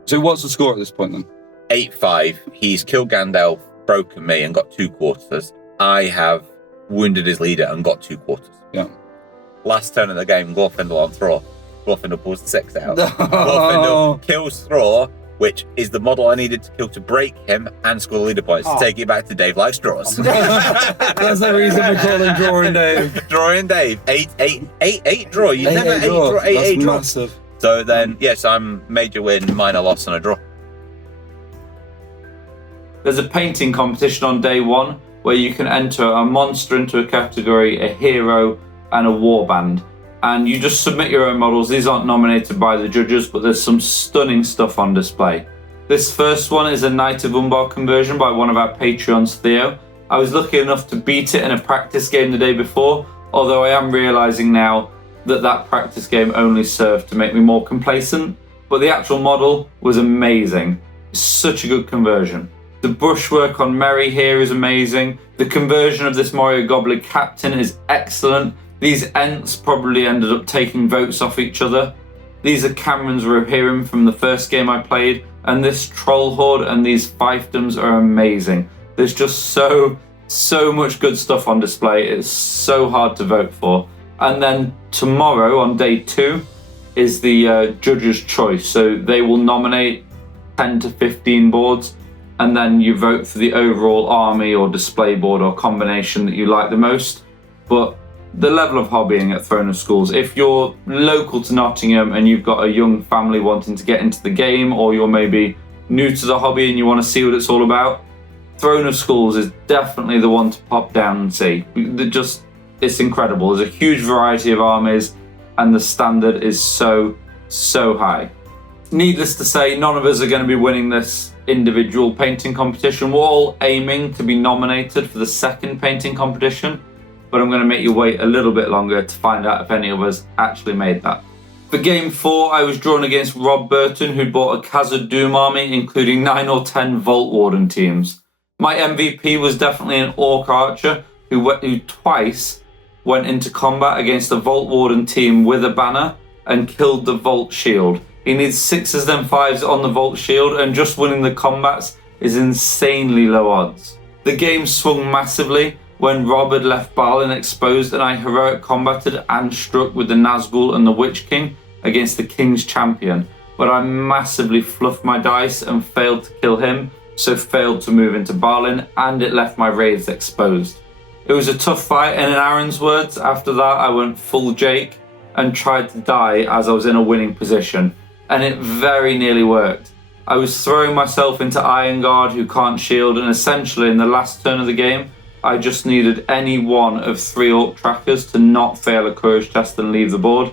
So what's the score at this point then? 8-5. He's killed Gandalf, broken me, and got 2 quarters. I have wounded his leader and got 2 quarters. Yeah. Last turn of the game, Glorfindel on Thrall. Glorfindel pulls the 6 out. Glorfindel kills Thrall, which is the model I needed to kill to break him and score the leader points to take it back to Dave Likes Draws. That's the reason we call him Drawing Dave. Drawing Dave. 8 draw. You never 8 draw. That's 8 draw. massive. So then, yes, I'm major win, minor loss, and a draw. There's a painting competition on day 1 where you can enter a monster into a category, a hero, and a warband. And you just submit your own models. These aren't nominated by the judges, but there's some stunning stuff on display. This first one is a Knight of Umbar conversion by one of our Patreons, Theo. I was lucky enough to beat it in a practice game the day before, although I am realising now that that practice game only served to make me more complacent. But the actual model was amazing. It's such a good conversion. The brushwork on Merry here is amazing. The conversion of this Moria Goblin captain is excellent. These Ents probably ended up taking votes off each other. These are Cameron's Rohirrim from the first game I played, and this Troll Horde and these fiefdoms are amazing. There's just so much good stuff on display. It's so hard to vote for. And then tomorrow on day 2 is the judge's choice. So they will nominate 10 to 15 boards, and then you vote for the overall army or display board or combination that you like the most. But the level of hobbying at Throne of Schools, if you're local to Nottingham and you've got a young family wanting to get into the game, or you're maybe new to the hobby and you want to see what it's all about, Throne of Schools is definitely the one to pop down and see. It's incredible. There's a huge variety of armies and the standard is so high. Needless to say, none of us are going to be winning this individual painting competition. We're all aiming to be nominated for the second painting competition, but I'm going to make you wait a little bit longer to find out if any of us actually made that. For game 4, I was drawn against Rob Burton, who bought a Khazad Doom army, including 9 or 10 Vault Warden teams. My MVP was definitely an Orc Archer, who twice went into combat against a Vault Warden team with a banner and killed the Vault Shield. He needs 6s then 5s on the Vault Shield, and just winning the combats is insanely low odds. The game swung massively when Rob had left Balin exposed, and I heroic combated and struck with the Nazgul and the Witch King against the King's Champion, but I massively fluffed my dice and failed to kill him, so failed to move into Balin, and it left my raids exposed. It was a tough fight, and in Aaron's words, after that I went full Jake and tried to die as I was in a winning position, and it very nearly worked. I was throwing myself into Iron Guard, who can't shield, and essentially in the last turn of the game, I just needed any one of 3 Orc trackers to not fail a courage test and leave the board.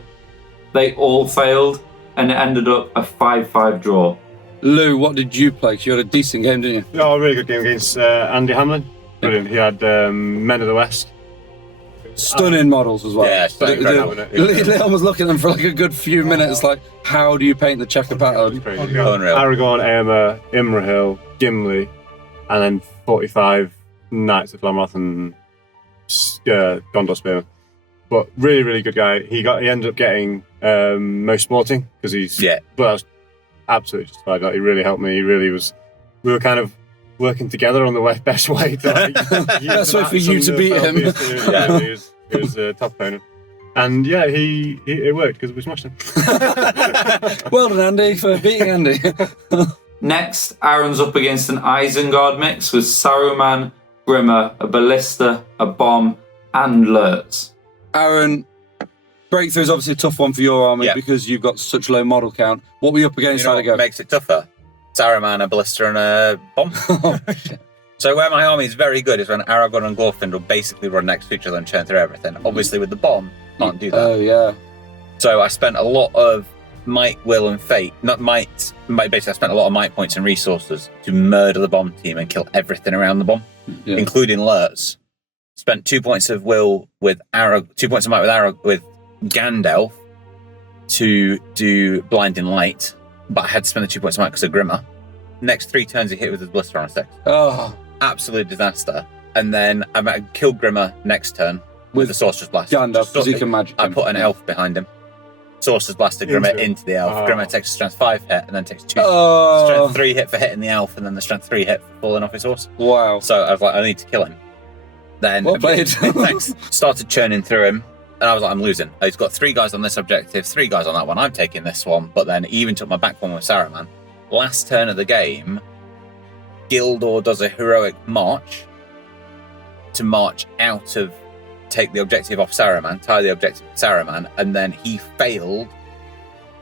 They all failed, and it ended up a 5-5 draw. Lou, what did you play? 'Cause you had a decent game, didn't you? Oh, a really good game against Andy Hamlin. Brilliant. He had Men of the West. Stunning models as well. Yeah, stunning. Leon was looking at them for like a good few minutes, like, how do you paint the checker pattern? Unreal. Aragorn, Aemma, Imrahil, Gimli, and then 45 Knights of Glamroth and Gondor Spearman. But really, really good guy. He ended up getting most sporting because but I was absolutely justified. Like, he really helped me. He really was. We were kind of working together on the best way to best way for you to beat him. Yeah, he was a tough opponent. And yeah, it worked because we smashed him. Well done, Andy, for beating Andy. Next, Aaron's up against an Isengard mix with Saruman, Grimmer, a Ballista, a Bomb, and Lurtz. Aaron, Breakthrough is obviously a tough one for your army because you've got such low model count. What were you up against? You know what makes it tougher? Saruman, a Ballista, and a Bomb. So where my army is very good is when Aragorn and Glorfindel basically run next to each other and churn through everything. Obviously with the Bomb, can't do that. Oh, yeah. So I spent a lot of might, will, and fate. Basically, I spent a lot of might points and resources to murder the Bomb team and kill everything around the Bomb, including Lurtz. Spent 2 points of will with 2 points of might with Gandalf to do Blinding Light, but I had to spend the 2 points of might because of Grimmer. Next 3 turns he hit with his Blister on a 6. Oh. Absolute disaster. And then I killed Grimmer next turn with the Sorcerer's Blast. Gandalf, because he can magic him. I put an elf behind him. Sorcerer's Blasted Grimmer into the elf. Grimmer takes a strength 5 hit and then takes 2 strength 3 hit for hitting the elf and then the strength 3 hit for falling off his horse. Wow. So I was like, I need to kill him. Then Well played. thanks. Started churning through him, and I was like, I'm losing. He's got 3 guys on this objective, 3 guys on that one. I'm taking this one, but then he even took my back one with Saruman. Last turn of the game, Gildor does a heroic march to march out of, take the objective off Saruman, tie the objective with Saruman, and then he failed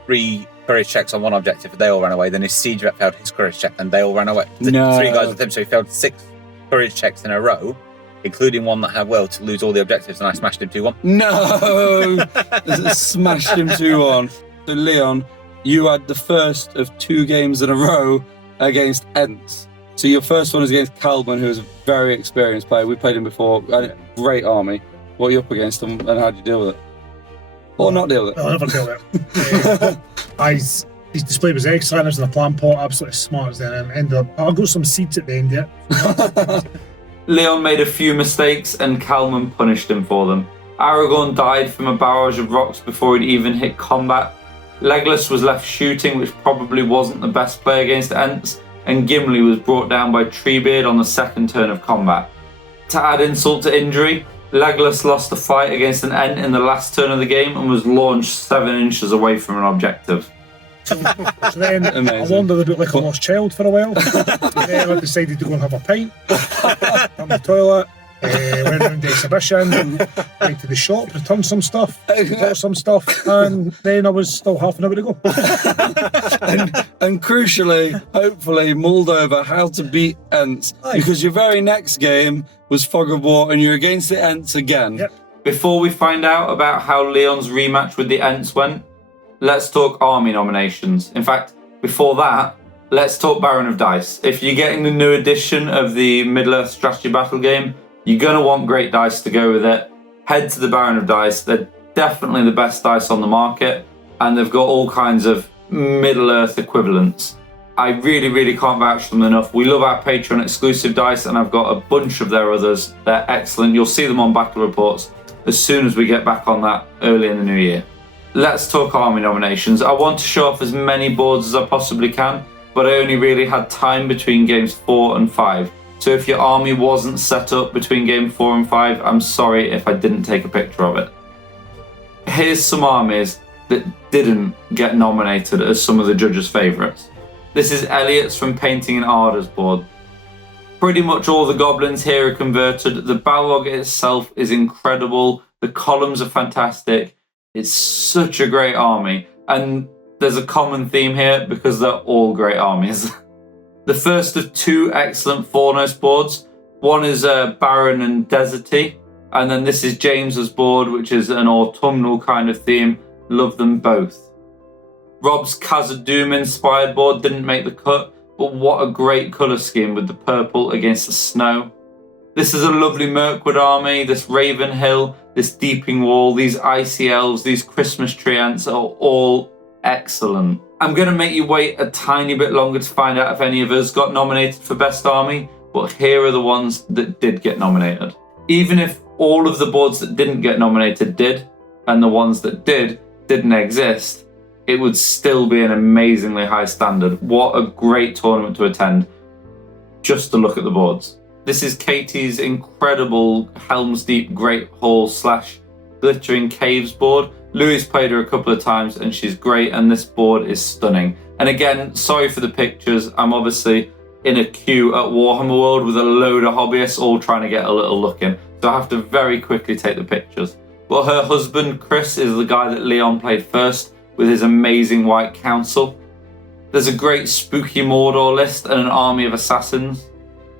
3 courage checks on one objective, they all ran away. Then his siege vet failed his courage check, and they all ran away. No. 3 guys with him, so he failed 6 courage checks in a row, including one that had will to lose all the objectives, and I smashed him 2-1. No! Smashed him 2-1. So, Leon, you had the first of 2 games in a row against Ents. So your first one was against Calman, who was a very experienced player. We played him before. Great army. What are you up against him, and how did you deal with it? Or not deal with it? I'll never deal with it. His display was excellent. It was in a plan pot, absolutely smart as then. And ended up, I got some seeds at the end yet. Leon made a few mistakes and Calman punished him for them. Aragorn died from a barrage of rocks before he'd even hit combat. Legolas was left shooting, which probably wasn't the best play against Ents, and Gimli was brought down by Treebeard on the 2nd turn of combat. To add insult to injury, Legolas lost a fight against an Ent in the last turn of the game and was launched 7 inches away from an objective. So then Amazing. I wandered a bit like a lost child for a while. Then I decided to go and have a pint on the toilet. Went around the exhibition, went to the shop, returned some stuff, bought some stuff, and then I was still half an hour to go. And crucially, hopefully, mulled over how to beat Ents. Because your very next game was Fog of War, and you're against the Ents again. Yep. Before we find out about how Leon's rematch with the Ents went, let's talk army nominations. In fact, before that, let's talk Baron of Dice. If you're getting the new edition of the Middle-earth strategy battle game, you're going to want great dice to go with it. Head to the Baron of Dice. They're definitely the best dice on the market, and they've got all kinds of Middle-earth equivalents. I really, really can't vouch for them enough. We love our Patreon exclusive dice, and I've got a bunch of their others. They're excellent. You'll see them on battle reports as soon as we get back on that early in the new year. Let's talk army nominations. I want to show off as many boards as I possibly can, but I only really had time between games 4 and 5. So if your army wasn't set up between game 4 and 5, I'm sorry if I didn't take a picture of it. Here's some armies that didn't get nominated as some of the judges' favourites. This is Elliot's from Painting in Ardor's board. Pretty much all the goblins here are converted. The Balrog itself is incredible. The columns are fantastic. It's such a great army. And there's a common theme here because they're all great armies. The first of 2 excellent Fornos boards. One is Barren and Deserty, and then this is James's board, which is an autumnal kind of theme. Love them both. Rob's Khazad-dûm inspired board didn't make the cut, but what a great colour scheme with the purple against the snow. This is a lovely Mirkwood army, this Raven Hill, this Deeping Wall, these Icy Elves, these Christmas Tree Ants are all excellent. I'm going to make you wait a tiny bit longer to find out if any of us got nominated for Best Army, but here are the ones that did get nominated. Even if all of the boards that didn't get nominated did, and the ones that didn't exist, it would still be an amazingly high standard. What a great tournament to attend, just to look at the boards. This is Katie's incredible Helm's Deep Great Hall / Glittering Caves board. Louis played her a couple of times and she's great, and this board is stunning. And again, sorry for the pictures. I'm obviously in a queue at Warhammer World with a load of hobbyists all trying to get a little look in. So I have to very quickly take the pictures. But her husband, Chris, is the guy that Leon played first with his amazing White Council. There's a great spooky Mordor list and an army of assassins.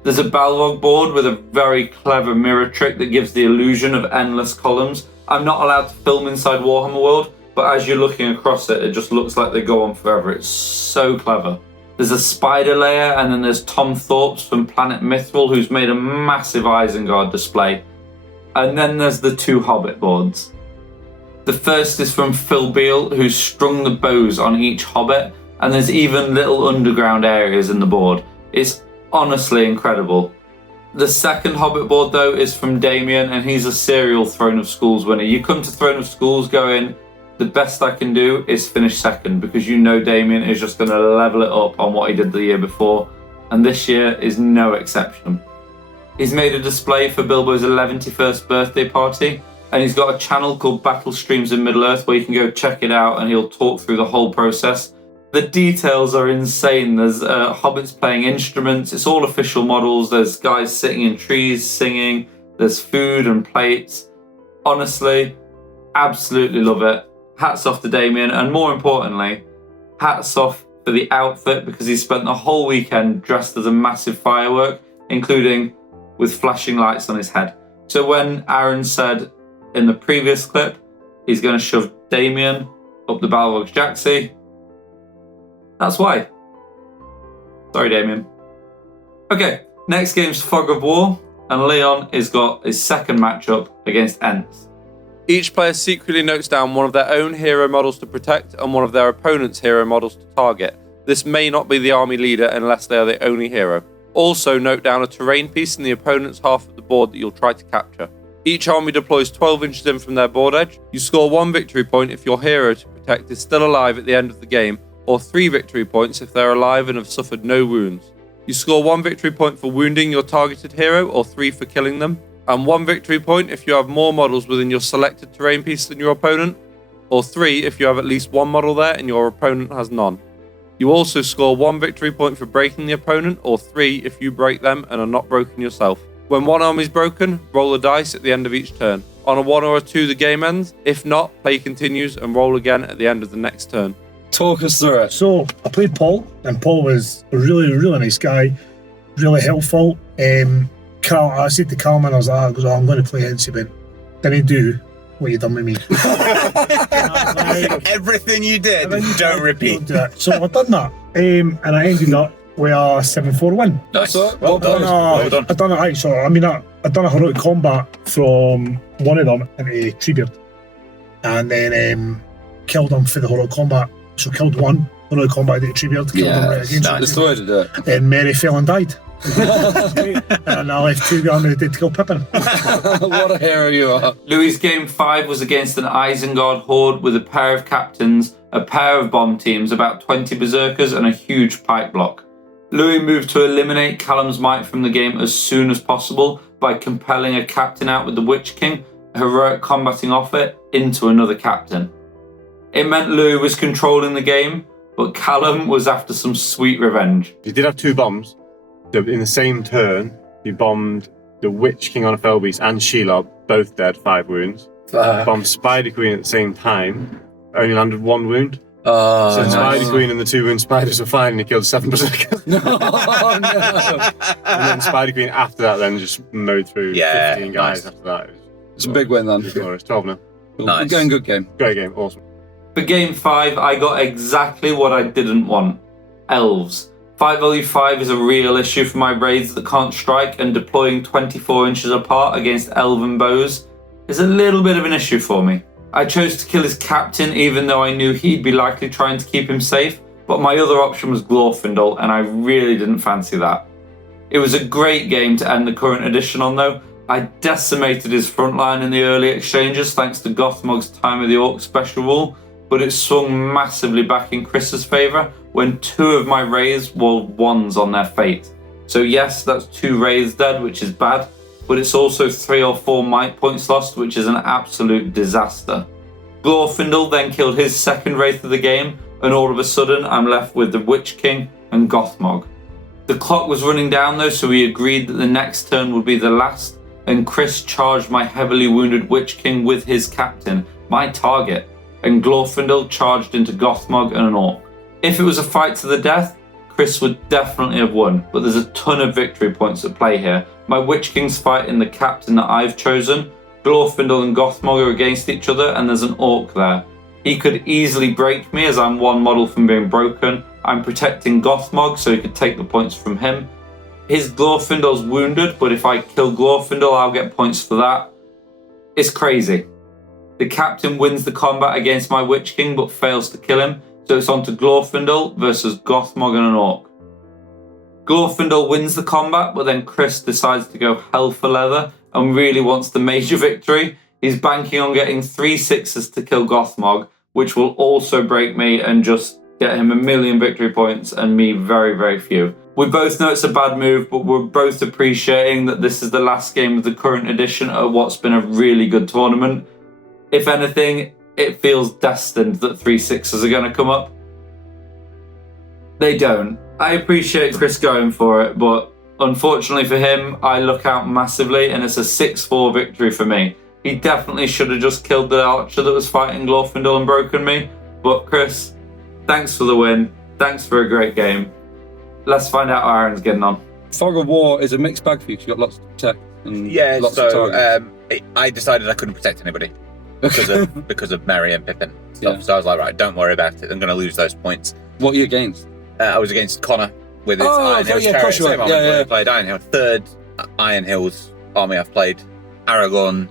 There's a Balrog board with a very clever mirror trick that gives the illusion of endless columns. I'm not allowed to film inside Warhammer World, but as you're looking across it, it just looks like they go on forever. It's so clever. There's a spider layer, and then there's Tom Thorpe's from Planet Mithril, who's made a massive Isengard display. And then there's the 2 Hobbit boards. The first is from Phil Beale, who's strung the bows on each Hobbit, and there's even little underground areas in the board. It's honestly incredible. The second Hobbit board, though, is from Damien, and he's a serial Throne of Schools winner. You come to Throne of Schools going, the best I can do is finish second, because you know Damien is just going to level it up on what he did the year before, and this year is no exception. He's made a display for Bilbo's 11th birthday party, and he's got a channel called Battle Streams in Middle-earth where you can go check it out and he'll talk through the whole process. The details are insane. There's hobbits playing instruments. It's all official models. There's guys sitting in trees singing. There's food and plates. Honestly, absolutely love it. Hats off to Damien, and more importantly, hats off for the outfit, because he spent the whole weekend dressed as a massive firework, including with flashing lights on his head. So when Aaron said in the previous clip he's going to shove Damien up the Balrog's Jaxie, that's why. Sorry, Damien. Okay, next game's Fog of War, and Leon has got his second matchup against Ents. Each player secretly notes down one of their own hero models to protect and one of their opponent's hero models to target. This may not be the army leader unless they are the only hero. Also note down a terrain piece in the opponent's half of the board that you'll try to capture. Each army deploys 12 inches in from their board edge. You score 1 victory point if your hero to protect is still alive at the end of the game, or 3 victory points if they're alive and have suffered no wounds. You score 1 victory point for wounding your targeted hero, or 3 for killing them, and 1 victory point if you have more models within your selected terrain piece than your opponent, or 3 if you have at least 1 model there and your opponent has none. You also score 1 victory point for breaking the opponent, or 3 if you break them and are not broken yourself. When one army is broken, roll a dice at the end of each turn. On a 1 or a 2, the game ends. If not, play continues and roll again at the end of the next turn. Talk us through it. So I played Paul, and Paul was a really, really nice guy, really helpful. Carl, I said to Carlman, I was like, I'm going to play Ents, but didn't do what you done with me. Everything you did, don't repeat. Do it. So I've done that, and I ended up with a 7-4 win. Nice. Well done. I've done it right. So I mean, I've done a heroic combat from one of them into Treebeard, and then killed him for the heroic combat. So killed one heroic combat into Treebeard, killed him right again. That's the way to do it. Then Mary fell and died. And I left 2 armies to kill Pippin. What a hero you are. Louis' game 5 was against an Isengard horde with a pair of captains, a pair of bomb teams, about 20 berserkers, and a huge pike block. Louis moved to eliminate Callum's might from the game as soon as possible by compelling a captain out with the Witch King, heroic combating off it, into another captain. It meant Louis was controlling the game, but Callum was after some sweet revenge. He did have 2 bombs. So in the same turn, he bombed the Witch King on a Fell Beast and Shelob, both dead, 5 wounds. Bombed Spider Queen at the same time, only landed 1 wound. So nice. Spider Queen and the 2 wound spiders were fine, and he killed 7 berserkers. No. And then Spider Queen after that then just mowed through 15 guys after that. It's a big win then. It was glorious. 12 now. Nice. Good game. Great game, awesome. For game 5, I got exactly what I didn't want. Elves. Fight value 5 is a real issue for my raids that can't strike, and deploying 24 inches apart against elven bows is a little bit of an issue for me. I chose to kill his captain even though I knew he'd be likely trying to keep him safe, but my other option was Glorfindel, and I really didn't fancy that. It was a great game to end the current edition on though. I decimated his front line in the early exchanges thanks to Gothmog's Time of the Orc special rule, but it swung massively back in Chris's favour when 2 of my wraiths rolled 1s on their fate. So yes, that's 2 wraiths dead, which is bad, but it's also 3 or 4 might points lost, which is an absolute disaster. Glorfindel then killed his second wraith of the game, and all of a sudden I'm left with the Witch King and Gothmog. The clock was running down though, so we agreed that the next turn would be the last, and Chris charged my heavily wounded Witch King with his captain, my target, and Glorfindel charged into Gothmog and an Orc. If it was a fight to the death, Chris would definitely have won, but there's a ton of victory points at play here. My Witch King's fighting the captain that I've chosen, Glorfindel and Gothmog are against each other, and there's an Orc there. He could easily break me as I'm 1 model from being broken. I'm protecting Gothmog so he could take the points from him. His Glorfindel's wounded, but if I kill Glorfindel I'll get points for that. It's crazy. The captain wins the combat against my Witch King but fails to kill him, so it's on to Glorfindel versus Gothmog and an Orc. Glorfindel wins the combat, but then Chris decides to go hell for leather and really wants the major victory. He's banking on getting 3 6s to kill Gothmog, which will also break me and just get him 1,000,000 victory points and me very, very few. We both know it's a bad move, but we're both appreciating that this is the last game of the current edition of what's been a really good tournament. If anything, it feels destined that 3 6s are going to come up. They don't. I appreciate Chris going for it, but unfortunately for him, I look out massively, and it's a 6-4 victory for me. He definitely should have just killed the archer that was fighting Glorfindel and broken me. But Chris, thanks for the win. Thanks for a great game. Let's find out how Aaron's getting on. Fog of War is a mixed bag for you. 'Cause you've got lots to protect. And Yeah, lots of so targets. I decided I couldn't protect anybody because of Merry and Pippin stuff. Yeah. So I was like, right, don't worry about it. I'm going to lose those points. What are you against? I was against Connor with his Oh, Iron okay, Hills yeah, of chariot. course you Same were. army Yeah, I yeah. played Iron Hill. Third Iron Hills army I've played. Aragorn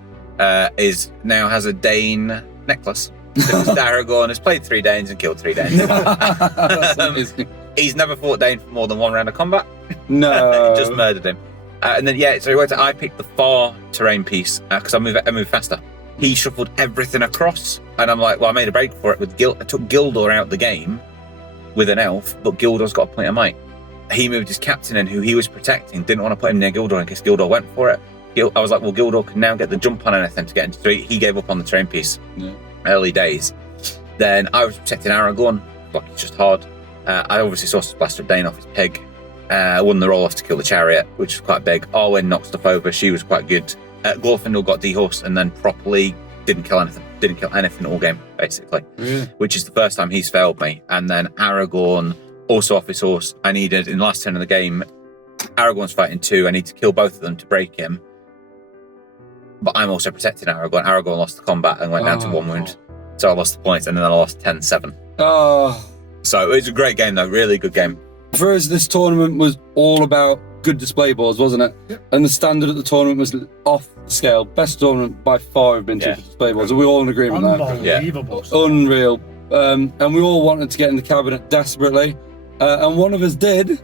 now has a Dane necklace. Because Aragorn has played 3 Danes and killed 3 Danes. That's amazing. He's never fought Dane for more than 1 round of combat. No. Just murdered him. And then I picked the far terrain piece because I move faster. He shuffled everything across, and I'm like, well, I made a break for it with I took Gildor out the game with an elf, but Gildor's got a point of might. He moved his captain in, who he was protecting, didn't want to put him near Gildor in case Gildor went for it. I was like, well, Gildor can now get the jump on anything to get into. So he gave up on the terrain piece. Yeah. Early days. Then I was protecting Aragorn, like it's just hard. I obviously saw Blaster Dane off his peg. Won the roll off to kill the chariot, which was quite big. Arwen knocked stuff over, she was quite good. Glorfindel got dehorsed and then properly didn't kill anything all game, basically. Really? Which is the first time he's failed me. And then Aragorn, also off his horse, I needed, in the last turn of the game, Aragorn's fighting 2, I need to kill both of them to break him. But I'm also protecting Aragorn. Aragorn lost the combat and went down to 1 wound. So I lost the points, and then I lost 10-7. Oh. So it was a great game, though. Really good game. For us, this tournament was all about good display boards, wasn't it? Yep. And the standard at the tournament was off the scale. Best tournament by far we've been to for display boards. Are we all in agreement there? Unbelievable. Unreal. And we all wanted to get in the cabinet desperately. And one of us did.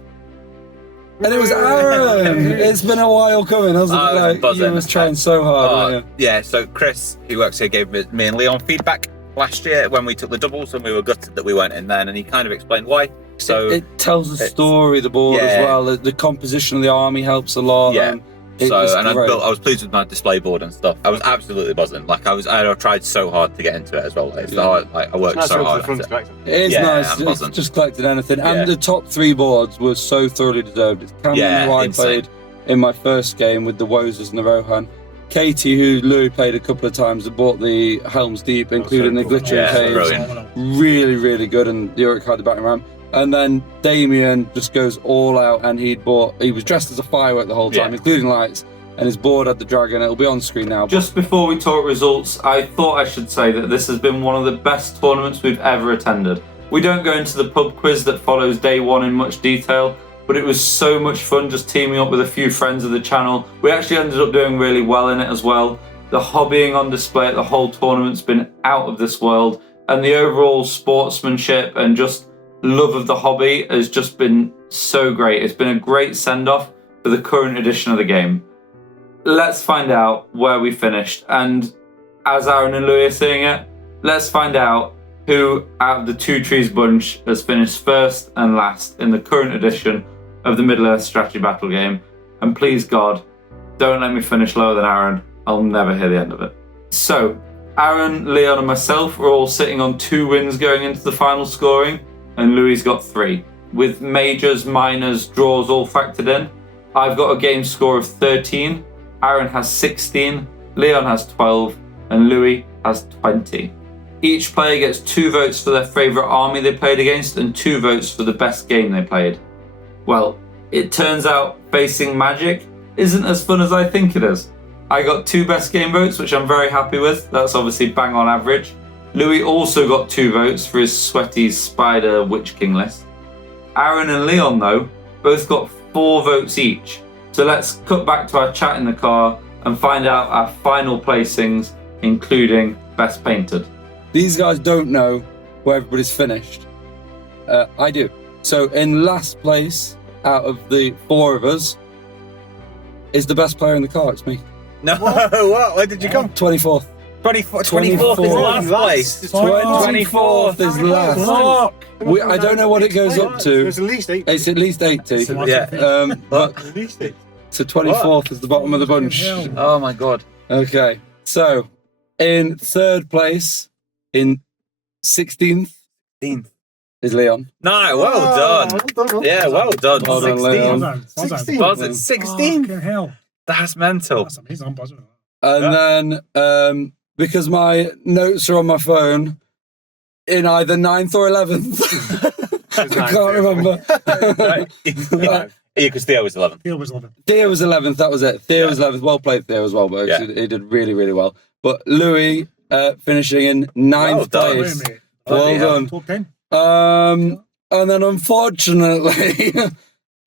And it was Aaron. It's been a while coming, hasn't it? Like, you was trying so hard, weren't you? Yeah, so Chris, who works here, gave me and Leon feedback last year when we took the doubles, and we were gutted that we weren't in then, and he kind of explained why. So it tells the story, the board as well. The composition of the army helps a lot. Yeah. I great. was pleased with my display board and stuff. I was absolutely buzzing. Like I tried so hard to get into it as well. It's hard, I worked so hard at it. It is nice. I'm buzzing. It's just collecting anything. And the top 3 boards were so thoroughly deserved. It's Cameron, who I played in my first game with the Wozers and the Rohan. Katie, who Louis played a couple of times, and bought the Helm's Deep, including the Glittering Caves. Brilliant. Really, really good. And the Uric had the battering ram. And then Damien just goes all out, and he was dressed as a firework the whole time, including lights, and his board had the dragon. It'll be on screen now. Just before we talk results, I thought I should say that this has been one of the best tournaments we've ever attended. We don't go into the pub quiz that follows day 1 in much detail, but it was so much fun just teaming up with a few friends of the channel. We actually ended up doing really well in it as well. The hobbying on display at the whole tournament's been out of this world, and the overall sportsmanship and just love of the hobby has just been so great. It's been a great send-off for the current edition of the game. Let's find out where we finished, and as Aaron and Louis are saying it, let's find out who out of the Two Trees bunch has finished first and last in the current edition of the Middle-earth strategy battle game. And please God, don't let me finish lower than Aaron. I'll never hear the end of it. So, Aaron, Leon and myself are all sitting on 2 wins going into the final scoring, and Louis got 3. With majors, minors, draws all factored in, I've got a game score of 13, Aaron has 16, Leon has 12, and Louis has 20. Each player gets 2 votes for their favourite army they played against and 2 votes for the best game they played. Well, it turns out facing Magic isn't as fun as I think it is. I got 2 best game votes, which I'm very happy with. That's obviously bang on average. Louis also got 2 votes for his sweaty Spider Witch King list. Aaron and Leon, though, both got 4 votes each. So let's cut back to our chat in the car and find out our final placings, including best painted. These guys don't know where everybody's finished. I do. So in last place, out of the 4 of us, is the best player in the car. It's me. No, what? Where did you come? 24th. 24th is last place. 24th is last. Fuck. I don't know what it goes up to. It's at least 80. It's at least 80. Yeah. But At least 80. so 24th is the bottom of the bunch. Oh my god. Okay, so in third place, in 16th is Leon. No, well done. Yeah, well done. Well done, 16. Leon. Well done. 16. Was it 16? Fucking hell. That's mental. That's amazing. I'm buzzing. And then, because my notes are on my phone, in either 9th or 11th, I can't remember. Yeah, because Theo was 11th. Theo was 11. Theo was 11th, that was it. Theo was 11th. Well played, Theo, as well, but Yeah. he did really, really well. But Louis finishing in 9th Well done. place. Mate. Well Yeah. done. Top 10. And then unfortunately,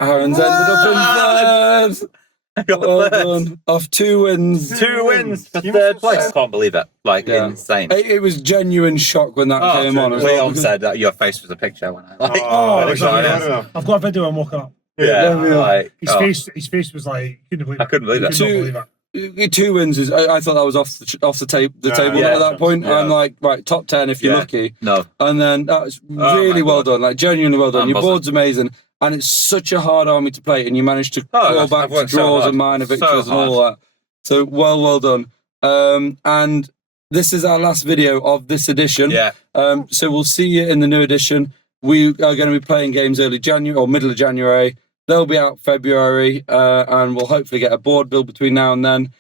Aaron's ended up in third. I got Well third. done. Off 2 wins. 2 wins for You third must place. have- Can't believe it. Like, Yeah. insane. It was genuine shock when that came on. as well, Leon because- said that your face was a picture when I like. Oh, I that's don't not know. good enough. I've got a video I'm walking up. yeah, Yeah. like His face was like, couldn't believe it. I couldn't believe it. Could not believe it. 2 wins is. I thought that was off the table Yeah. at that point. Yeah. I'm like, right, top 10 if you're Yeah. lucky. No. And then that's Oh really my well God. done, like genuinely well done. I'm Your buzzing. board's amazing, and it's such a hard army to play, and you managed to Oh, claw I've back to worked so draws hard. and minor So victories and all that. So well done. And this is our last video of this edition. Yeah. So we'll see you in the new edition. We are going to be playing games early January or middle of January. They'll be out February, and we'll hopefully get a board build between now and then.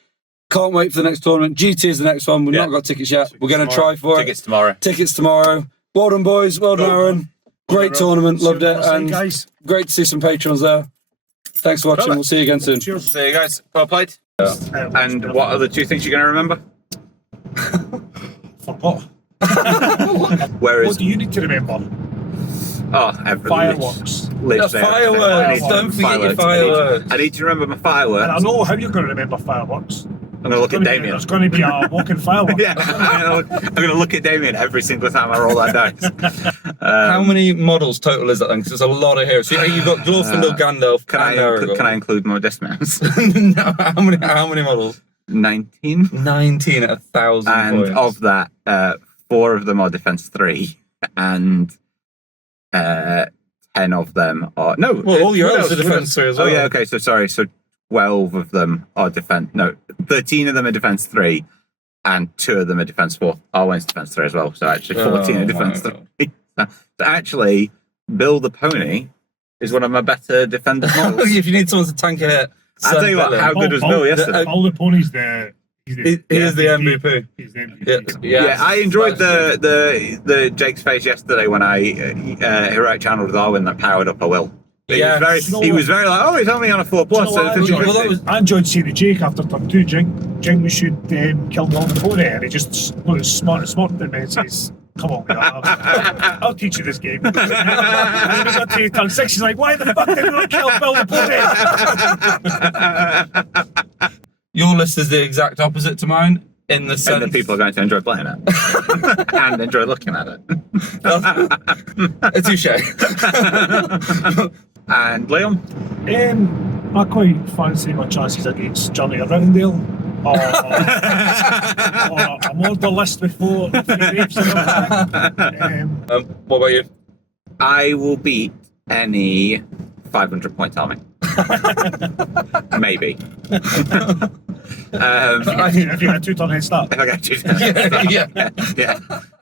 Can't wait for the next tournament. GT is the next one. We've Yeah. not got tickets yet. We're going to try for it. Tickets tomorrow. Tickets tomorrow. Well done, boys. Well done, Aaron. Great tournament. Loved it. And guys. great to see some patrons there. Thanks for watching. We'll see you again soon. Cheers. See you guys. Well played. And what are the 2 things you're going to remember? Forgot. Where What is? do you need to remember? Oh, everything. Fireworks. Lives The there. fireworks. I need to Don't remember forget your fireworks. I need to remember my fireworks. And I know how you're going to remember fireworks. I'm going to look at Damien. There's going to be a walking firework. Yeah, I'm going to look at Damien every single time I roll that dice. How many models total is that then? Because there's a lot of heroes. So you've got Glorfindel, Gandalf, Can and Aragorn. I include my dismounts? No, how many models? 19. 19 at 1,000 And points. of that, 4 of them are defense 3, and 10 of them are Well, all your what elves else? are defense 3 as Oh well. yeah, okay. So sorry. So 12 of them are defense. No, 13 of them are defense 3, and 2 of them are defense 4. Arwen's defense 3 as well. So actually, 14 are defense my 3. So actually, Bill the Pony is one of my better defender models. If you need someone to tank a hit, I'll tell you what. How good was Bill yesterday? All the ponies there. he is the MVP. He's the MVP. Yeah, I enjoyed the Jake's face yesterday when I heroic channeled with Arwen that powered up a will. Yeah. He was very like, oh, he's only on a 4+. Do you know So what? 50, Well, that was I enjoyed seeing the Jake after turn 2. Jing should kill the other pony, and he just looked smart than me and says, "Come on, I'll teach you this game." And then he got to turn 6. He's like, "Why the fuck did you not kill Bill the pony?" Your list is the exact opposite to mine in the sense. and the people are going to enjoy playing it and enjoy looking at it. Touche. And Leon, I quite fancy my chances against Journey to Rivendell. Or a murder list before the 3 rapes and everything. What about you? I will beat any 500-point army. Maybe. If you get a 2-turn head start. If I get you. Yeah. Yeah.